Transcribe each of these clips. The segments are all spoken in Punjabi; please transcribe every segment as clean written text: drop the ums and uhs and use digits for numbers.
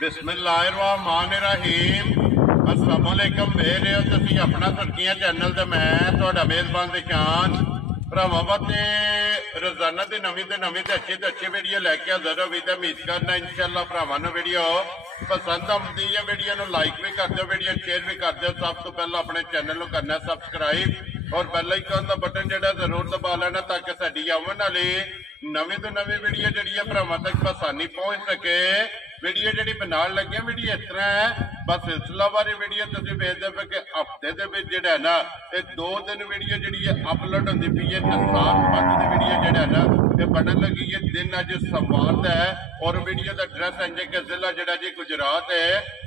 बिस्मिल्लाहिर्रहमानिर्रहीम। अस्सलाम वालेकुम। मेरे हो तुसीं अपना सुर्खियां चैनल ते मैं तुहाडा मेज़बान दिशान भरावां ते रोजाना की नवीं तो अच्छी वीडियो लैके हाज़र होवी ते उम्मीद करना इंशाअल्लाह भरावां नूं वीडियो पसंद आउंदी है। वीडियो नूं लाइक भी कर दो, वीडियो शेयर भी कर दो। सब तो पहला अपने चैनल नूं करना सब्सक्राइब और बेल आइकन का बटन जिहड़ा जरूर दबा लेना ताकि साडी आउण वाली नवीं तो नवीं वीडियो जिहड़ी है भरावां तक आसानी पहुंच सके। वीडियो जी बनाने लगे वीडियो इस तरह है, बस सिलसिलावार वीडियो तुम वेखते पे कि हफ्ते जो है ना ये 2 दिन वीडियो जी अपलोड होती पी है। 7 की वीडियो जो है ना ये बनने लगी है। दिन अज सोमवार का है और वीडियो का एड्रैस है कि जिला जोड़ा जी गुजरात है,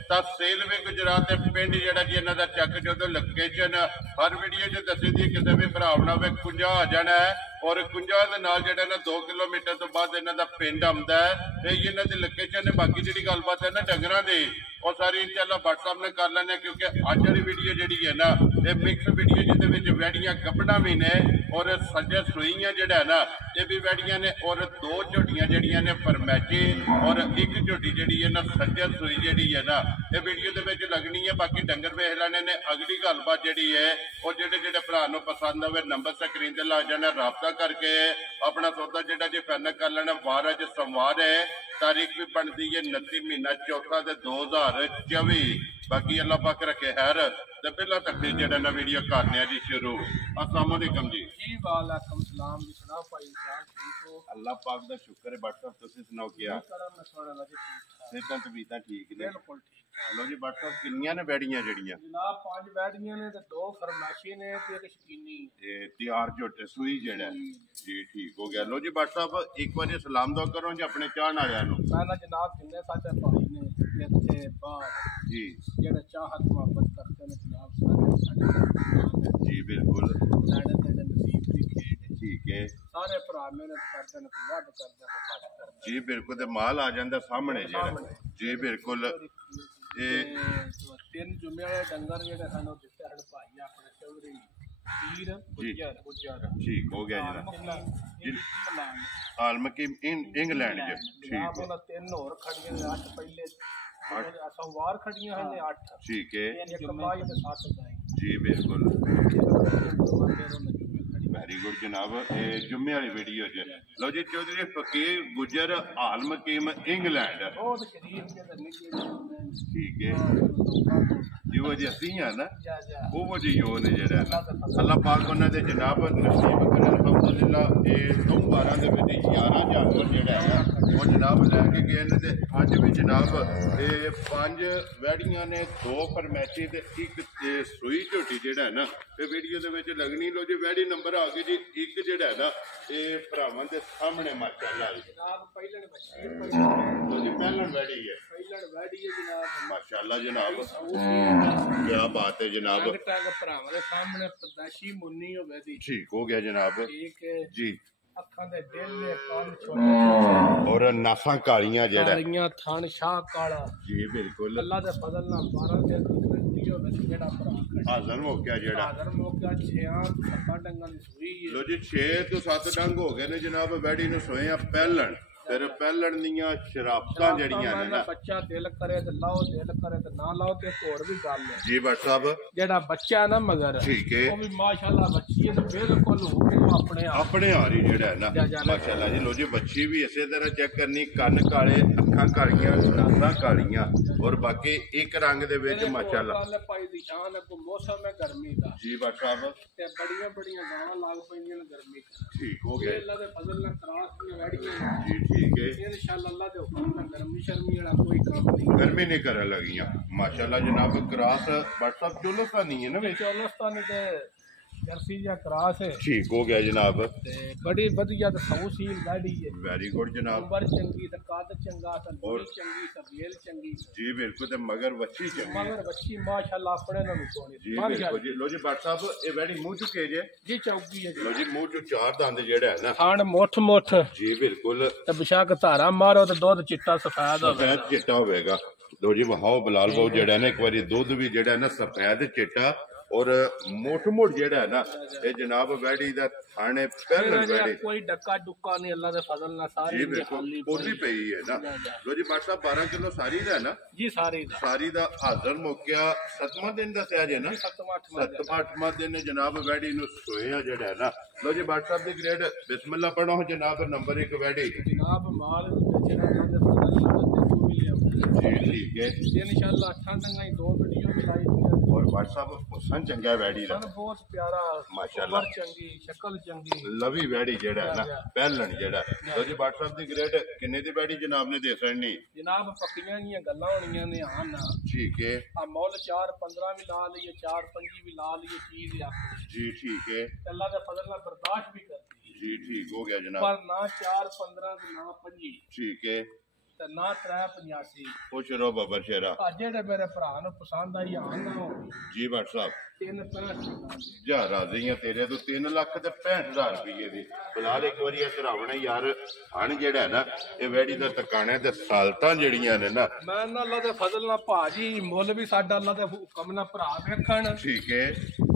तहसील भी गुजरात है, पिंड जोड़ा जी इन्हों का चक जो लोकेशन हर वीडियो जो दसी दी किसी भी भरावना वे कुंजा आ जाना है और कुंजा के नाल जो 2 किलोमीटर तो बाद इन्हों का पिंड आता है। यही इन्हों की लोकेशन है। बाकी जी गलबात है ना डंगर की और सारी इंशाल्लाह व्हाट्सएप में कर लें क्योंकि अज वाली वीडियो जी है ना ये मिक्स वीडियो जिद वैड़ियां गब्बना भी ने और सज्जे सूइयां जो है ना ये भी वैड़ियां ने और 2 झोटियां जड़ियां ने फरमैची और 1 झोटी जी है ना सज्जे सूई जी है ना ये वीडियो के लगनी है। बाकी डंगर वेख लेने ने। अगली गलबात जी है और जोड़े भरा पसंद आए नंबर स्क्रीन से ला जाना, रबता करके अपना सौदा जो जी फाइनल कर लेना। वार अज सोमवार है, तारीख भी बनती है 29 महीना चौथा 2024। बाकी अल्लाह पाक रखे खैर ते पहला तकरीर जेड़ा ना वीडियो करने जी शुरू। अस्सलाम वालेकुम जी। वालेकुम सलाम जी। सुनाओ भाई इंसान ठीक हो? अल्लाह पाक दा शुक्र है। व्हाट्सएप तुसीं सुनाओ क्या सेहतां तबीयतां ठीक ने? बिल्कुल ठीक। लो जी व्हाट्सएप कितनियां ने बैड़ियां जड़ियां? जनाब 5 बैठियां ने ते 2 फरमाइशी ने ते एक शकीनी ते तैयार झोटे सूई जेड़ा जी ठीक हो गया। लो जी व्हाट्सएप एक बार सलाम दुआ करो जी अपने चाहण वालियां नूं। पहला जनाब जिन्ने साडे भाई ने इत्थे बाहर जी जेड़े चाहत मोहब्बत करते हैं जनाब सारे जी बिल्कुल लैणे तेरे नसीब दी खेड ठीक है। सारे भरा मेहनत करते हैं वध करते हैं जी बिल्कुल ते माल आ जांदा सामने जेड़ा जी बिल्कुल। ये 3 जुम्मे वाले डंगर जेड़े सानू दित्ते हड़ भाई अपने चौधरी पीर गुजर ठीक हो गया जनाब। आलमकी इंग्लैंड जे ठीक है। 3 और खड़ियां ने 8 पहले सोमवार खड़ियां हैं 8 ठीक है। एक बाई ते 7 गाय जी बिल्कुल वेरी गुड जनाब। ये जुम्मे वाली वीडियो च लो जी चौधरी फकीर गुजर आलमकीम इंग्लैंड ठीक है जी। वो जी असी हैं ना वो जी यो ने जेड़ा अल्लाह पाक उन्हां दे जनाब नसीब करे अल्हम्दुलिल्लाह। ये 2012 दे विच 11 जानवर जेड़ा है वो जनाब लैके गए ने ते अज भी जनाब ये 5 वैड़ियां ने 2 फरमैची ते 1 सूई झोटी जेड़ा है ना ये वीडियो दे विच लगनी। लो जी वैड़ी नंबर आ गई जी 1 जेड़ा है ना ये भरावां दे सामने माशाअल्लाह जनाब पहले बच्चे लो जी पहलन वैड़ी है जनाब माशाअल्लाह जनाब क्या बात है जनाब। भरावां दे सामने पैदाइशी मुन्नी होवे दी ठीक हो गया जनाब ठीक है जी। अखां दे दिल ने कान छोटे और नासां कालियां जेड़ा कालियां थान शाह काला जी बिल्कुल अल्लाह दे फजल नाल 12 दिन गारंटी होवे दी जेड़ा भरा हाजर हो गया जेड़ा हाजर मौका 6 7 डंगां दी सूई है। लो जी 6 तो 7 डंग हो गए ने जनाब वैड़ी ने सोए पहलन फिर पहलन दियां शराबतां जड़ियां ने ना बच्चा दिल करे ते लाओ दिल करे ते ना लाओ ते होर भी गल है जी बट साहब जेड़ा बच्चा ना मगर ठीक है वो भी माशाल्लाह बच्ची है ते बिल्कुल हो अपने आ रही जेड़ा है ना माशाल्लाह जी। लो जी बच्ची भी इसी तरह चेक करनी कन्न काले अखां कालियां नासां कालियां और बाकी एक रंग दे विच माशाल्लाह भाई दी शान है। को मौसम है गर्मी दा जी बट साहब ते बड़ियां गावां लाग पैंदियां गर्मी ठीक हो गया अल्लाह दे फजल नाल त्रास ने वैड़ियां जी ठीक है। इंशाअल्लाह अल्लाह दे हुक्म नाल गर्मी शर्मी वाला कोई काम नहीं गर्मी नहीं करे लगियां माशाअल्लाह जनाब। क्रॉस व्हाट्सएप चोलस्तानी है ना चोलस्तानी ते जर्सी या क्रॉस है ठीक हो गया जनाब। ते बड़ी वधिया ते सौसील गाड़ी है वेरी गुड जनाब। उम्र चंगी ते काद चंगा ते बोली चंगी ते बेल चंगी जी बिल्कुल ते मगर बच्ची चंगी मगर बच्ची माशाअल्लाह अपने नाल सोनी जी बिल्कुल जी। लो जी बट साहब ये वेड़ी मुंह चुके जे जी चौकी है लो जी मुंह चो 4 दंद जेड़ा है ना खान मुठ जी बिल्कुल ते बेशक धारा मारो ते दूध चिट्टा सफेद सफेद चिट्टा होगा। लो जी वहाओ बिलाल बाबू जेड़ा है ना एक बारी दूध भी जेड़ा है ना सफेद चिट्टा और मोट मोट जेड़ा है ना ये जनाब वैडी दा थाने पहले वैडी कोई डक्का डुक्का नहीं अल्लाह दे फजल नाल सारी जी बिल्कुल पूरी पई है ना लो जी बादशाह 12 किलो सारी दा है ना जी सारी दा हाजर मौका 7वां दिन दसया जे ना 7वां दिन जनाब वैडी नु सोया जेड़ा है ना लो जी बादशाह दी ग्रेड बिस्मिल्लाह पढ़ो जनाब नंबर 1 वैडी जनाब माल जेड़ा अल्लाह दे फजल नाल जी ठीक है इंशाअल्लाह अठां दंगाई 2 वीडियो भी लाई और व्हाट्सएप हुसन चंगा वैडी दा बहुत प्यारा माशाल्लाह चंगी शक्ल चंगी लवी वैडी जेड़ा है ना पहलन जेड़ा तो जी व्हाट्सएप दी ग्रेड किन्ने दी वैडी जनाब ने दे सकनी जनाब पक्कियां दी गल्लां होणियां ने आन ठीक है आ मोल 4-15 भी ला लिए 4-5 भी ला लिए चीज है जी ठीक है अल्लाह दे फजल नाल बर्दाश्त भी करती जी ठीक हो गया जनाब पर ना 4-15 ना 5 ठीक है ਤੇ ਨਾ 385 खुश रहो बाबर शेरा ਆ ਜਿਹੜੇ ਮੇਰੇ ਭਰਾ ਨੂੰ ਪਸੰਦ ਆਈ ਆਣ ਨਾ जी व्हाट्सएप 365 जा राजी है तेरे तो 3 लाख ते 65000 रुपये दी फिलहाल एक बारी करावना यार हन जेड़ा है ना ये वैडी दा तकाने ते सालतां जेड़ियां ने ना मैं ना अल्लाह दे फजल नाल भाजी मुੱਲ भी साडा अल्लाह दे हुक्म नाल भरा वेखण ठीक है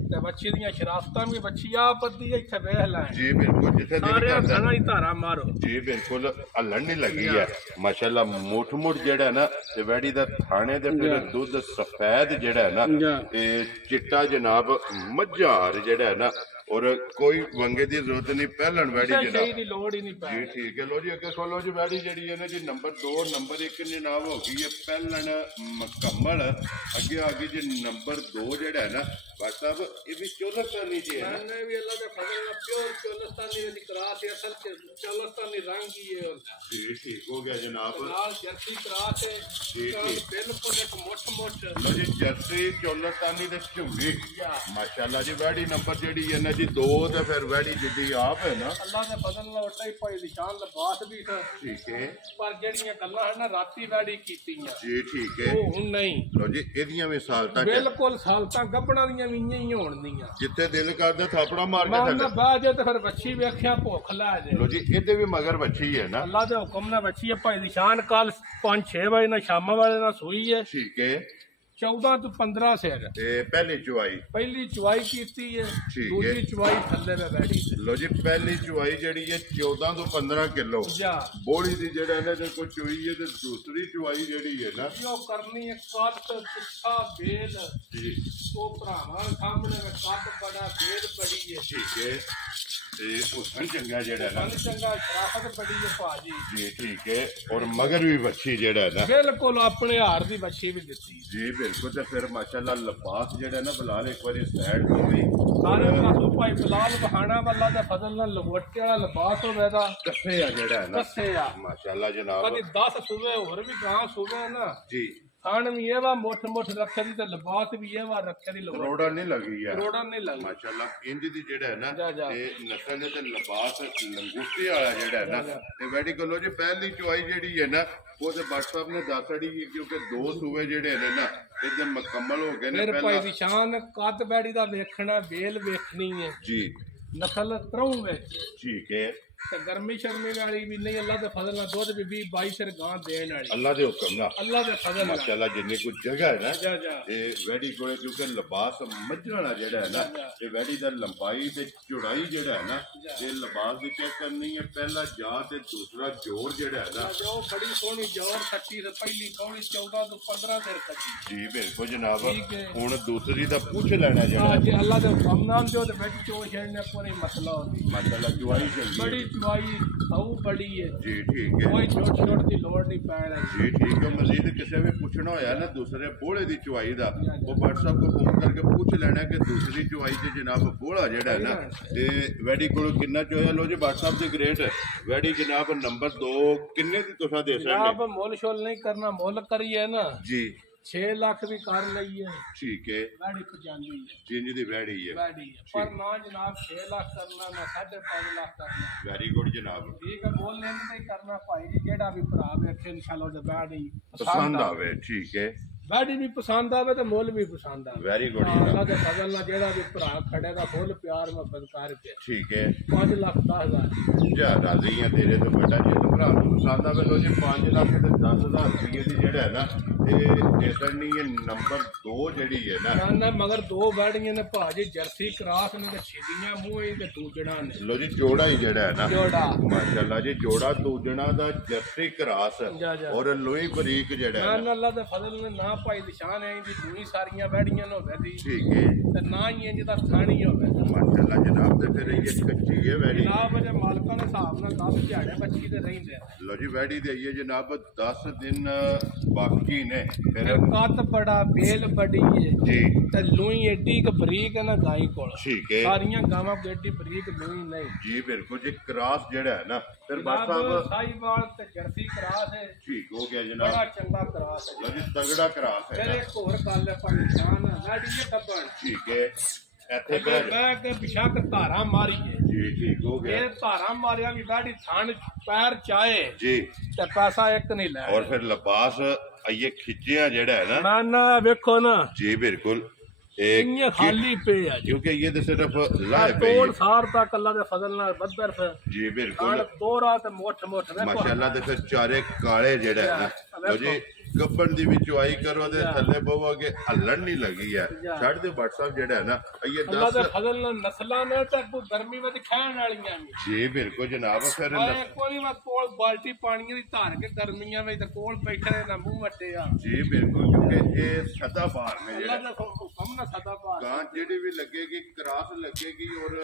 ते बच्ची दियां शराफतां भी बच्ची आ पद्दी इत्थे वेख लै जी बिल्कुल जिथे दिल सारे करदा खाना ही धारा मारो जी बिल्कुल हलन नहीं लगी है माशाल्लाह मोट मोट जेड़ा है ना ते वैडी दा थाने दे फिर दूध सफेद जेड़ा है ना ते चिट्टा जनाब मझार जेड़ा है ना और कोई वंगे दी जरूरत नहीं पहलन वैडी जनाब दी लोड़ ही नहीं जी ठीक है लो जी अगे खोलो जी वैडी जेड़ी है ना जी नंबर 2 नंबर 1 जनाब हो गई है पहलन मुकम्मल अगे आ गई जी नंबर 2 जेड़ा है ना भाई साहब ये भी चौलस्तानी जी है ना मैंने भी अल्लाह दे फजल नाल प्योर चौलस्तानी दी क्रास है असल चौलस्तानी रंग ही है जी ठीक हो गया जनाब लाल जर्सी क्रास है जी ठीक बिल्कुल एक मोट लो जी जर्सी चौलस्तानी दे झुंगी माशाल्लाह जी वैडी नंबर जेड़ी है ना जी 2 ते फिर वैडी जिद्दी आप है ना अल्लाह दे फजल नाल उठा ही भाई निशान लबास भी था ठीक है पर जेड़ियां गल्लां है ना राती वैडी कीतियां जी ठीक है ਉਹ ਹੁਣ ਨਹੀਂ लो जी एदियां भी सालतां ਬਿਲਕੁਲ ਸਾਲਤਾਂ ਗੱਬਣਾ ਦੀਆਂ ਵੀ ਇੰਨੀਆਂ ਹੀ ਹੋਣ ਦੀਆਂ जिथे दिल करदा थापड़ा मार के ਮੈਂ थक ਨਾ ਬਾਹ ਜੇ ਤੇ ਫਿਰ ਬੱਚੀ ਵੇਖਿਆ ਭੁੱਖ ਲੈ ਜੇ लो जी ਇਹਦੇ ਵੀ ਮਗਰ ਬੱਚੀ ਹੈ ਨਾ ਅੱਲਾ ਦੇ ਹੁਕਮ ਨਾਲ ਬੱਚੀ ਹੈ ਭਾਈ ਨਿਸ਼ਾਨ ਕੱਲ 5-6 ਵਜੇ ਨਾਲ ਸ਼ਾਮਾਂ ਵਾਲੇ ਨਾਲ ਸੂਈ ਹੈ ਠੀਕ ਹੈ 14 ਤੋਂ 15 ਸਿਰ ਤੇ ਪਹਿਲੀ ਚੁਆਈ ਪਹਿਲੀ ਚੁਆਈ ਕੀਤੀ ਹੈ ਠੀਕ ਹੈ। ਦੂਜੀ ਚੁਆਈ ਥੱਲੇ ਮੈਂ ਬੈਠੀ ਲੋ ਜੀ ਪਹਿਲੀ ਚੁਆਈ ਜਿਹੜੀ ਹੈ 14 ਤੋਂ 15 ਕਿਲੋ ਜਾ ਬੋੜੀ ਦੀ ਜਿਹੜਾ ਇਹਨਾਂ ਦੇ ਕੋਈ ਚੁਈ ਹੈ ਤੇ ਦੂਸਰੀ ਚੁਆਈ ਜਿਹੜੀ ਹੈ ਨਾ ਜੋ ਕਰਨੀ ਹੈ ਕੱਟ ਪਿੱਛਾ ਬੇਲ ਜੀ ਉਹ ਭਰਾਵਾਂ ਸਾਹਮਣੇ ਮੈਂ ਕੱਟ ਬੜਾ ਬੇਲ ਬੜੀ ਹੈ ਠੀਕ ਹੈ ਤੇ ਉਹ ਚੰਗਾ ਜਿਹੜਾ ਨਾ ਮਨ ਚੰਗਾ ਸ਼ਰਾਫਤ ਬੜੀ ਹੈ ਭਾਜੀ ਜੀ ਠੀਕ ਹੈ ਔਰ ਮਗਰ ਵੀ ਬੱਚੀ ਜਿਹੜਾ ਨਾ ਬਿਲਕੁਲ ਆਪਣੇ ਹਾਰ ਦੀ ਬੱਚੀ ਵੀ ਦਿੱਤੀ ਜੀ ਬਿਲਕੁਲ ਤੇ ਫਿਰ ਮਾਸ਼ਾਅੱਲਾ ਲਿਬਾਸ ਜਿਹੜਾ ਨਾ ਬਲਾਲ ਇੱਕ ਵਾਰੀ ਸਾਈਡ ਤੋਂ ਵੀ ਸਾਰੇ ਪਾਸੋਂ ਭਾਈ ਬਲਾਲ ਬਹਾਣਾ ਵੱਲਾ ਦੇ ਫਜ਼ਲ ਨਾਲ ਲਗੋਟੇ ਵਾਲਾ ਲਿਬਾਸ ਹੋਵੇ ਦਾ ਕੱਸੇ ਆ ਜਿਹੜਾ ਹੈ ਨਾ ਕੱਸੇ ਆ ਮਾਸ਼ਾਅੱਲਾ ਜਨਾਬ ਕਦੀ 10 ਸੂਬੇ ਹੋਰ ਵੀ ਗਾਂ ਸੂਬੇ ਨਾ ਜੀ ਖਾਣ ਵੀ ਇਹ ਵਾ ਮੁੱਠ ਮੁੱਠ ਰੱਖੇ ਦੀ ਤੇ ਲਿਬਾਸ ਵੀ ਇਹ ਵਾ ਰੱਖੇ ਦੀ ਲਗੋਟੇ ਰੋੜਾ ਨਹੀਂ ਲੱਗੀ ਹੈ ਰੋੜਾ ਨਹੀਂ ਲੱਗਦਾ ਮਾਸ਼ਾਅੱਲਾ ਇੰਜ ਦੀ ਜਿਹੜਾ ਹੈ ਨਾ ਜਾ। ਇਹ ਨਸਲ ਨੇ ਤੇ ਲਿਬਾਸ ਲੰਗੂਟੇ ਵਾਲਾ ਜਿਹੜਾ ਹੈ ਨਾ ਤੇ ਵੈਡੀ ਕੋਲੋ ਜੀ ਪਹਿਲੀ ਚੁਆਈ ਜਿਹੜੀ ਹੈ ਨਾ ਉਹ ਤੇ WhatsApp ਨੇ ਦੱਸ ਅੜੀ ਕਿਉਂਕਿ 2 ਸੂਬੇ ਜਿਹੜੇ ਨੇ ਨਾ ਇਹਦੇ ਮੁਕੰਮਲ ਹੋ ਗਏ ਨੇ ਫਿਰ ਭਾਈ ਦੀ ਸ਼ਾਨ ਕੱਦ ਬੈੜੀ ਦਾ ਵੇਖਣਾ ਵੇਲ ਵੇਖਣੀ ਹੈ ਜੀ ਨਸਲ ਤਰੋਂ ਵਿੱਚ ਠੀਕ ਹੈ ਤੇ ਗਰਮੀ ਸ਼ਰਮੀ ਵਾਲੀ ਵੀ ਨਹੀਂ ਅੱਲਾ ਦੇ ਫਜ਼ਲ ਨਾਲ ਦੁੱਧ ਵੀ 20-22 ਸਿਰ ਗਾਂ ਦੇਣ ਵਾਲੀ ਅੱਲਾ ਦੇ ਹੁਕਮ ਨਾਲ ਅੱਲਾ ਦੇ ਫਜ਼ਲ ਨਾਲ ਮਾਸ਼ਾਅੱਲਾ ਜਿੰਨੀ ਕੁ ਜਗ੍ਹਾ ਹੈ ਨਾ ਜਾ ਇਹ ਵੈਡੀ ਕੋਲੇ ਕਿਉਂਕਿ ਲਿਬਾਸ ਮੱਝਾਂ ਵਾਲਾ ਜਿਹੜਾ ਹੈ ਨਾ ਇਹ ਵੈਡੀ ਦਾ ਲੰਬਾਈ ਤੇ ਚੌੜਾਈ ਜਿਹੜਾ ਹੈ ਨਾ ਇਹ ਲਿਬਾਸ ਦੀ ਚੈੱਕ ਕਰਨੀ ਹੈ ਪਹਿਲਾ ਜਾਂ ਤੇ ਦੂਸਰਾ ਜੋੜ ਜਿਹੜਾ ਹੈ ਨਾ ਜੋ ਬੜੀ ਸੋਹਣੀ ਜੋਰ ਖੱਟੀ ਤੇ ਪਹਿਲੀ ਕੌੜੀ 14 ਤੋਂ 15 ਸਿਰ ਖੱਟੀ ਜੀ ਬਿਲਕੁਲ ਜਨਾਬ ਠੀਕ ਹੈ। ਹੁਣ ਦੂਸਰੀ ਦਾ ਪੁੱਛ ਲੈਣਾ ਜਿਹੜਾ ਅੱਜ ਅੱਲਾ ਦੇ ਹੁਕਮ ਨਾਲ ਜੋ ਤੇ ਵਿੱਚ ਚੋ ਛੇੜਨੇ ਪੂਰੀ ਮਸਲਾ ਹੁੰਦੀ ਮਾਸ਼ਾਅੱਲਾ ਜਵਾਈ ਚੰਗੀ ਹੈ ਬੜੀ ਚਵਾਈ ਸਾਊ ਬੜੀ ਹੈ ਜੀ ਠੀਕ ਹੈ ਕੋਈ ਛੋਟ ਦੀ ਲੋੜ ਨਹੀਂ ਪੈਣ ਜੀ ਠੀਕ ਹੈ ਮਜ਼ੀਦ ਕਿਸੇ ਵੀ ਪੁੱਛਣਾ ਹੋਇਆ ਨਾ ਦੂਸਰੇ ਬੋਲੇ ਦੀ ਚੁਆਈ ਦਾ ਉਹ WhatsApp ਕੋ ਫੋਨ ਕਰਕੇ ਪੁੱਛ ਲੈਣਾ ਕਿ ਦੂਸਰੀ ਚੁਆਈ ਤੇ ਜਨਾਬ ਬੋਲਾ ਜਿਹੜਾ ਹੈ ਨਾ ਤੇ ਵੈਡੀ ਕੋਲ ਕਿੰਨਾ ਚੋਇਆ ਲੋ ਜੀ WhatsApp ਦੇ ਗ੍ਰੇਟ ਵੈਡੀ ਜਨਾਬ ਨੰਬਰ 2 ਕਿੰਨੇ ਦੀ ਤੁਸੀਂ ਦੇ ਸਕਦੇ ਜਨਾਬ ਮੁੱਲ ਸ਼ੁੱਲ ਨਹੀਂ ਕਰਨਾ ਮੁੱਲ ਕਰੀਏ ਨਾ ਜੀ 6 ਲੱਖ ਵੀ ਕਰ ਲਈਏ ਠੀਕ ਹੈ ਵੈੜੀ ਪਜਾਨੀ ਹੈ ਜਿੰਜ ਦੀ ਵੈੜੀ ਹੈ ਵੈੜੀ ਹੈ ਪਰ ਨਾ ਜਨਾਬ 6 ਲੱਖ ਕਰਨਾ ਨਾ 5.5 ਲੱਖ ਕਰਨਾ ਵੈਰੀ ਗੁੱਡ ਜਨਾਬ ਠੀਕ ਹੈ ਬੋਲ ਲੈਣ ਤੇ ਕਰਨਾ ਭਾਈ ਜੀ ਜਿਹੜਾ ਵੀ ਭਰਾ ਵੇਖੇ ਇਨਸ਼ਾਅੱਲਾ ਉਹਦੇ ਵੈੜੀ ਪਸੰਦ ਆਵੇ ਠੀਕ ਹੈ ਵੈੜੀ ਵੀ ਪਸੰਦ ਆਵੇ ਤੇ ਮੁੱਲ ਵੀ ਪਸੰਦ ਆਵੇ ਵੈਰੀ ਗੁੱਡ ਅੱਲਾ ਦੇ ਫਜ਼ਲ ਨਾਲ ਜਿਹੜਾ ਵੀ ਭਰਾ ਖੜੇ ਦਾ ਫੁੱਲ ਪਿਆਰ ਮੁਹੱਬਤ ਕਰਕੇ ਠੀਕ ਹੈ 5 ਲੱਖ 10,000 ਜਾ ਰਾਜ਼ੀ ਆ ਤੇਰੇ ਤੋਂ ਬੇਟਾ ਜੇ ਤੂੰ ਭਰਾ ਨੂੰ ਪਸੰਦ ਆਵੇ ਲੋ ਜੀ 5 ਲੱਖ ਤੇ 10,000 ਰੁਪਏ ਦੀ ਜਿਹੜਾ ਹੈ ਨਾ ਇਹ ਦੇਸਣੀ ਨੰਬਰ 2 ਜਿਹੜੀ ਹੈ ਨਾ ਨਾ ਮਗਰ ਦੋ ਬੈੜੀਆਂ ਨੇ ਭਾਜੀ ਜਰਸੀ ਕਰਾਸ ਨੇ ਤੇ ਛੇਦੀਆਂ ਮੂੰਹ ਇਹ ਤੇ ਦੂਜਣਾ ਨੇ ਲੋ ਜੀ ਜੋੜਾ ਹੀ ਜਿਹੜਾ ਹੈ ਨਾ ਜੋੜਾ ਮਾਸ਼ਾਅੱਲਾ ਜੀ ਜੋੜਾ ਦੂਜਣਾ ਦਾ ਜਰਸੀ ਕਰਾਸ ਜਾ ਜਾ ਔਰ ਲੋਈ ਬਰੀਕ ਜਿਹੜਾ ਹੈ ਨਾ ਅੱਲਾ ਦੇ ਫਜ਼ਲ ਨੇ ਨਾ ਭਾਈ ਨਿਸ਼ਾਨ ਹੈ ਦੀ ਦੂਈ ਸਾਰੀਆਂ ਬੈੜੀਆਂ ਨੇ ਹੋਵੇ ਦੀ ਠੀਕ ਹੈ ਤੇ ਨਾ ਹੀ ਇੰਜ ਦਾ ਥਾਣੀ ਹੋਵੇ ਮਾਸ਼ਾਅੱਲਾ ਜਨਾਬ ਤੇ ਫਿਰ ਇਹ ਕੱਚੀ ਹੈ ਵੈੜੀ ਜਨਾਬ ਜੇ ਮਾਲਕਾਂ ਦੇ ਹਿਸਾਬ ਨਾਲ 10 ਦਿਹਾੜੇ ਬੱਚੀ ਤੇ ਰਹਿੰਦੇ ਲੋ ਜੀ ਵੈੜੀ ਦੇ ਆਈਏ ਜਨਾਬ 10 ਦਿਨ ਬਾਕੀ ਨੇ ਫਿਰ ਕੱਦ ਬੜਾ ਬੇਲ ਬੜੀ ਹੈ ਜੀ ਤੇ ਲੂਈ ਏਡੀ ਕ ਬਰੀਕ ਹੈ ਨਾ ਗਾਈ ਕੋਲ ਠੀਕ ਹੈ ਸਾਰੀਆਂ ਗਾਵਾਂ ਕੋਲ ਏਡੀ ਬਰੀਕ ਲੂਈ ਨਹੀਂ ਜੀ ਬਿਲਕੁਲ ਜੀ ਕਰਾਸ ਜਿਹੜਾ ਹੈ ਨਾ ਫਿਰ ਬਾਦ ਜਨਾਬ ਸਾਹਿਬ ਸਾਈਵਾਲ ਤੇ ਜਰਸੀ ਕਰਾਸ ਹੈ ਠੀਕ ਹੋ ਗਿਆ ਬੜਾ ਜਨਾਬ ਚੰਗਾ ਕਰਾਸ ਹੈ ਲੋ ਜੀ ਤਗੜਾ ਕਰਾਸ ਹੈ ਫਿਰ ਨਾ ਇੱਕ ਹੋਰ ਗੱਲ ਹੈ ਪਰੇਸ਼ਾਨ ਲਾੜੀਏ ਕੱਪਣ ਠੀਕ ਹੈ ਇੱਥੇ ਅੱਗੇ ਬੈਠ ਬਹਿ ਕੇ ਬਿਸ਼ੱਕ ਧਾਰਾ ਮਾਰੀਏ ਜੀ ਠੀਕ ਹੋ ਗਿਆ ਇਹ ਧਾਰਾ ਮਾਰਿਆ ਵੀ ਗਾੜੀ ਥਣ ਪੈਰ ਚਾਏ ਜੀ ਤੇ ਪੈਸਾ ਇੱਕ ਨਹੀਂ ਲੈ ਔਰ ਫਿਰ ਲਿਬਾਸ ਆਈਏ ਖਿੱਚਿਆ ਜਿਹੜਾ ਹੈ ਨਾ ਨਾ ਵੇਖੋ ਨਾ ਜੀ ਬਿल्कुल एक ਇੰਨੇ ਖਾਲੀ ਪਏ ਆ ਜੀ क्योंकि ये तो सिर्फ लाए पे ਤੋੜ ਸਾਰ ਤੱਕ ਅੱਲਾ ਦੇ ਫਜ਼ਲ ਨਾਲ ਬੱਦਰ ਫਿਰ जी ਨਾਲ बिल्कुल ਦੋਰਾ ਤੇ ਮੁੱਠ ਮੁੱਠ ਵੇਖੋ माशाल्लाह ते फिर चारे काले जेड़ा है ना लो जी ਗੱਬਣ ਦੀ ਵੀ ਚੁਆਈ ਕਰੋ ਤੇ ਥੱਲੇ ਬਵੋਗੇ ਹੱਲਣ ਨਹੀਂ ਲੱਗੀ ਹੈ ਛੱਡ ਦੇ WhatsApp ਜਿਹੜਾ ਹੈ ਨਾ ਇਹ ਅੱਲਾ ਦੇ 10 ਫਜ਼ਲ ਨਾਲ ਨਸਲਾਂ ਨੇ ਤਾਂ ਕੋਈ ਗਰਮੀ ਵਿੱਚ ਖਾਣ ਵਾਲੀਆਂ ਨੇ ਜੀ ਬਿਲਕੁਲ ਜਨਾਬ ਫਿਰ ਓਏ ਕੋਈ ਮੈਂ ਕੋਲ ਬਾਲਟੀ ਪਾਣੀ ਦੀ ਧਾਰ ਕੇ ਗਰਮੀਆਂ ਵਿੱਚ ਤੇ ਕੋਲ ਬੈਠੇ ਨਾ ਮੂੰਹ ਵੱਟੇ ਆ ਜੀ ਬਿਲਕੁਲ ਕਿਉਂਕਿ ਇਹ ਸਦਾ ਬਾਹਰ ਨੇ ਅੱਲਾ ਜਿਹੜਾ ਦਾ ਹੁਕਮ ਨਾ ਸਦਾ ਬਾਹਰ ਗਾਂ ਜਿਹੜੀ ਵੀ ਲੱਗੇਗੀ ਕਰਾਸ ਲੱਗੇਗੀ ਔਰ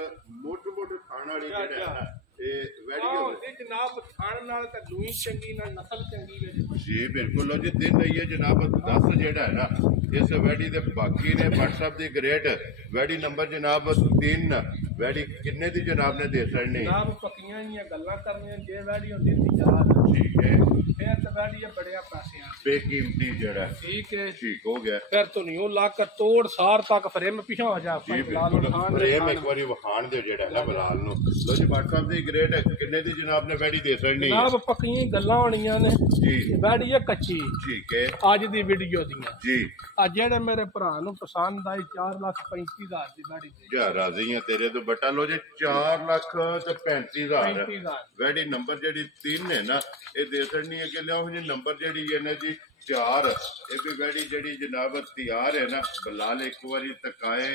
ਮੋਟ ਖਾਣ ਵਾਲੀ ਜਿਹੜਾ ਹੈ ਨਾ ਇਹ ਵੈਰੀ ਆਹ ਇਹ ਜਨਾਬ ਖਾਣ ਨਾਲ ਤਾਂ ਲੂਈ ਚੰਗੀ ਨਾਲ ਨਸਲ ਚੰਗੀ ਵਿੱਚ ਜੀ ਬਿਲਕੁਲ ਲੋ ਜੀ ਦਿਨ ਰਹੀ ਹੈ ਜਨਾਬ 10 ਜਿਹੜਾ ਹੈ ਨਾ ਇਸ ਵੈਡੀ ਦੇ ਬਾਕੀ ਨੇ WhatsApp ਦੀ ਗ੍ਰੇਟ ਵੈਡੀ ਨੰਬਰ ਜਨਾਬ 3 ਵੈਡੀ ਕਿੰਨੇ ਦੀ ਜਨਾਬ ਨੇ ਦੇ ਸਕਣੀ ਜਨਾਬ ਪੱਕੀਆਂ ਹੀ ਗੱਲਾਂ ਕਰਨੀਆਂ ਜੇ ਵੈਡੀ ਹੁੰਦੀ ਤਿਆਰ ਠੀਕ ਹੈ ਫਿਰ ਤਾਂ ਵੈਡੀ ਬੜਿਆ ਪੈਸੇ ਆ ਬੇਕੀਮਤੀ ਜਿਹੜਾ ਠੀਕ ਹੈ ਠੀਕ ਹੋ ਗਿਆ ਫਿਰ ਤੋਂ ਨਹੀਂ ਉਹ ਲੱਕ ਤੋੜ ਸਾਰ ਤੱਕ ਫਰੇਮ ਪਿਛਾ ਹੋ ਜਾ ਜੀ ਬਿਲਕੁਲ ਫਰੇਮ ਇੱਕ ਵਾਰੀ ਵਿਖਾਣ ਦਿਓ ਜਿਹੜਾ ਹੈ ਨਾ ਬਲਾਲ ਨੂੰ ਲੋ ਜੀ WhatsApp ਦੀ ਗ੍ਰੇਟ ਕਿੰਨੇ ਦੀ ਜਨਾਬ ਨੇ ਵੈਡੀ ਦੇ ਸਕਣੀ ਜਨਾਬ ਪੱਕੀਆਂ ਗੱਲਾਂ ਹੋਣੀਆਂ ਨੇ ਜੀ ਵੈਡੀ ਹੈ ਕੱਚੀ ਠੀਕ ਹੈ ਅੱਜ ਦੀ ਵੀਡੀਓ ਦੀਆਂ ਜੀ ਆ ਜਿਹੜੇ ਮੇਰੇ ਭਰਾ ਨੂੰ ਪਸੰਦ ਆਈ 4,35,000 ਦੀ ਵੈਡੀ ਦੇ ਜਾ ਰਾਜ਼ੀ ਆ ਤੇਰੇ ਤੋਂ ਬਟਾ ਲੋ ਜੀ 4,35,000 35,000 ਵੈਡੀ ਨੰਬਰ ਜਿਹੜੀ 3 ਹੈ ਨਾ ਇਹ ਦੇ ਸਕਣੀ ਹੈ ਕਿ ਲਿਆਓ ਜੀ ਨੰਬਰ ਜਿਹੜੀ ਹੈ ਨਾ ਜੀ 4 ਇਹ ਵੀ ਵੈਡੀ ਜਿਹੜੀ ਜਨਾਬ ਤਿਆਰ ਹੈ ਨਾ ਬਲਾਲ ਇੱਕ ਵਾਰੀ ਤਕਾਏ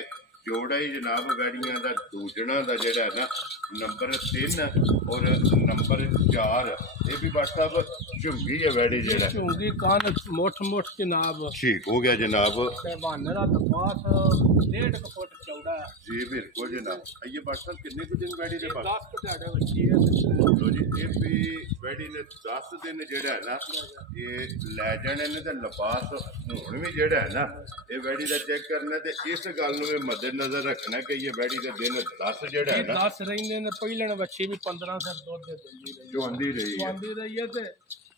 ਜੋੜਾ ਹੀ ਜਨਾਬ ਵੈੜੀਆਂ ਦਾ ਦੂਜਣਾ ਦਾ ਜਿਹੜਾ ਹੈ ਨਾ ਨੰਬਰ 3 ਔਰ ਨੰਬਰ 4 ਇਹ ਵੀ WhatsApp ਝੁੰਗੀ ਹੈ ਵੈੜੀ ਜਿਹੜਾ ਝੁੰਗੀ ਕਾਨ ਮੋਠ ਮੋਠ ਜਨਾਬ ਠੀਕ ਹੋ ਗਿਆ ਜਨਾਬ ਤੇ ਬਹਾਨੇ ਦਾ ਤਪਾਸ 1.5 ਫੁੱਟ ਚੌੜਾ ਹੈ ਜੀ ਬਿਲਕੁਲ ਜਨਾਬ ਇਹ WhatsApp ਕਿੰਨੇ ਕੁ ਦਿਨ ਵੈੜੀ ਦੇ ਬਾਅਦ 10 ਘਟਾੜੇ ਬੱਚੀ ਹੈ ਲੋ ਜੀ ਇਹ ਵੀ ਵੈੜੀ ਨੇ 10 ਦਿਨ ਜਿਹੜਾ ਹੈ ਨਾ ਇਹ ਲੈ ਜਾਣੇ ਨੇ ਤੇ ਲਿਬਾਸ ਹੁਣ ਵੀ ਜਿਹੜਾ ਹੈ ਨਾ ਇਹ ਵੈੜੀ ਦਾ ਚੈੱਕ ਕਰਨਾ ਤੇ ਇਸ ਗੱਲ ਨੂੰ ਵੀ ਮੱਦੇ ਨਜ਼ਰ ਰੱਖਣਾ ਕਿ ਇਹ ਵੈੜੀ ਦਾ ਦਿਨ 10 ਜਿਹੜਾ ਹੈ ਨਾ 10 ਰਹਿੰਦੇ ਨੇ ਪਹਿਲਣ ਬੱਚੀ ਵੀ 15 ਸਿਰ ਦੁੱਧ ਦੇ ਦਿੰਦੀ ਰਹੀ ਜੋ ਆਂਦੀ ਰਹੀ ਹੈ ਆਂਦੀ ਰਹੀ ਹੈ ਤੇ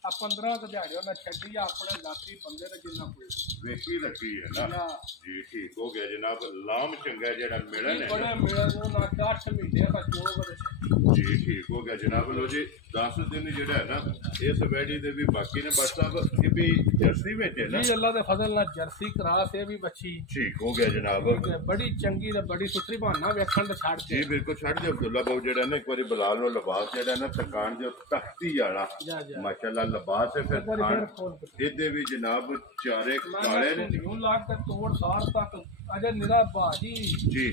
ਆ 15 ਦਿਹਾੜਿਆਂ ਨਾਲ ਛੱਡੀ ਆ ਆਪਣੇ ਲਾਤੀ ਬੰਦੇ ਨੇ ਜਿੰਨਾ ਕੋਈ ਵੇਖੀ ਰੱਖੀ ਹੈ ਨਾ ਜੀ ਠੀਕ ਹੋ ਗਿਆ ਜਨਾਬ ਲਾਮ ਚੰਗਾ ਜਿਹੜਾ ਮਿਲਣ ਹੈ ਬੜਾ ਮਿਲਿਆ ਨਾ 8 ਮਹੀਨੇ ਦਾ ਜੋਗ ਜੀ ਠੀਕ ਹੋ ਗਿਆ ਜਨਾਬ ਲੋ ਜੀ 10 ਦਿਨ ਜਿਹੜਾ ਹੈ ਨਾ ਇਸ ਵੈੜੀ ਦੇ ਵੀ ਬਾਕੀ ਨੇ WhatsApp ਇਹ ਵੀ ਜਰਸੀ ਵਿੱਚ ਹੈ ਨਾ ਜੀ ਅੱਲਾ ਦੇ ਫਜ਼ਲ ਨਾਲ ਜਰਸੀ ਕਰਾਸ ਇਹ ਵੀ ਬੱਚੀ ਠੀਕ ਹੋ ਗਿਆ ਜਨਾਬ ਬੜੀ ਚੰਗੀ ਤੇ ਬੜੀ ਸੁਥਰੀ ਬਹਾਨਾ ਵੇਖਣ ਤੇ ਛੱਡ ਜੀ ਬਿਲਕੁਲ ਛੱਡ ਦੇ ਅਬਦੁੱਲਾ ਬਾਬੂ ਜਿਹੜਾ ਨਾ ਇੱਕ ਵਾਰੀ ਬਲਾਲ ਨੂੰ ਲਿਬਾਸ ਜਿਹੜਾ ਨਾ ਦੁਕਾਨ ਦੇ ਤਖਤੀ ਵਾਲਾ ਮਾਸ਼ਾਅੱਲਾ ਲਿਬਾਸ ਹੈ ਫਿਰ ਖਾਣ ਇਹਦੇ ਵੀ ਜਨਾਬ ਚਾਰੇ ਕਾਲੇ ਨੇ ਨੂੰ ਲੱਗ ਕੇ ਤੋੜ ਸਾਰ ਤੱਕ ਅਜੇ ਨਿਰਾ ਬਾਜੀ ਜੀ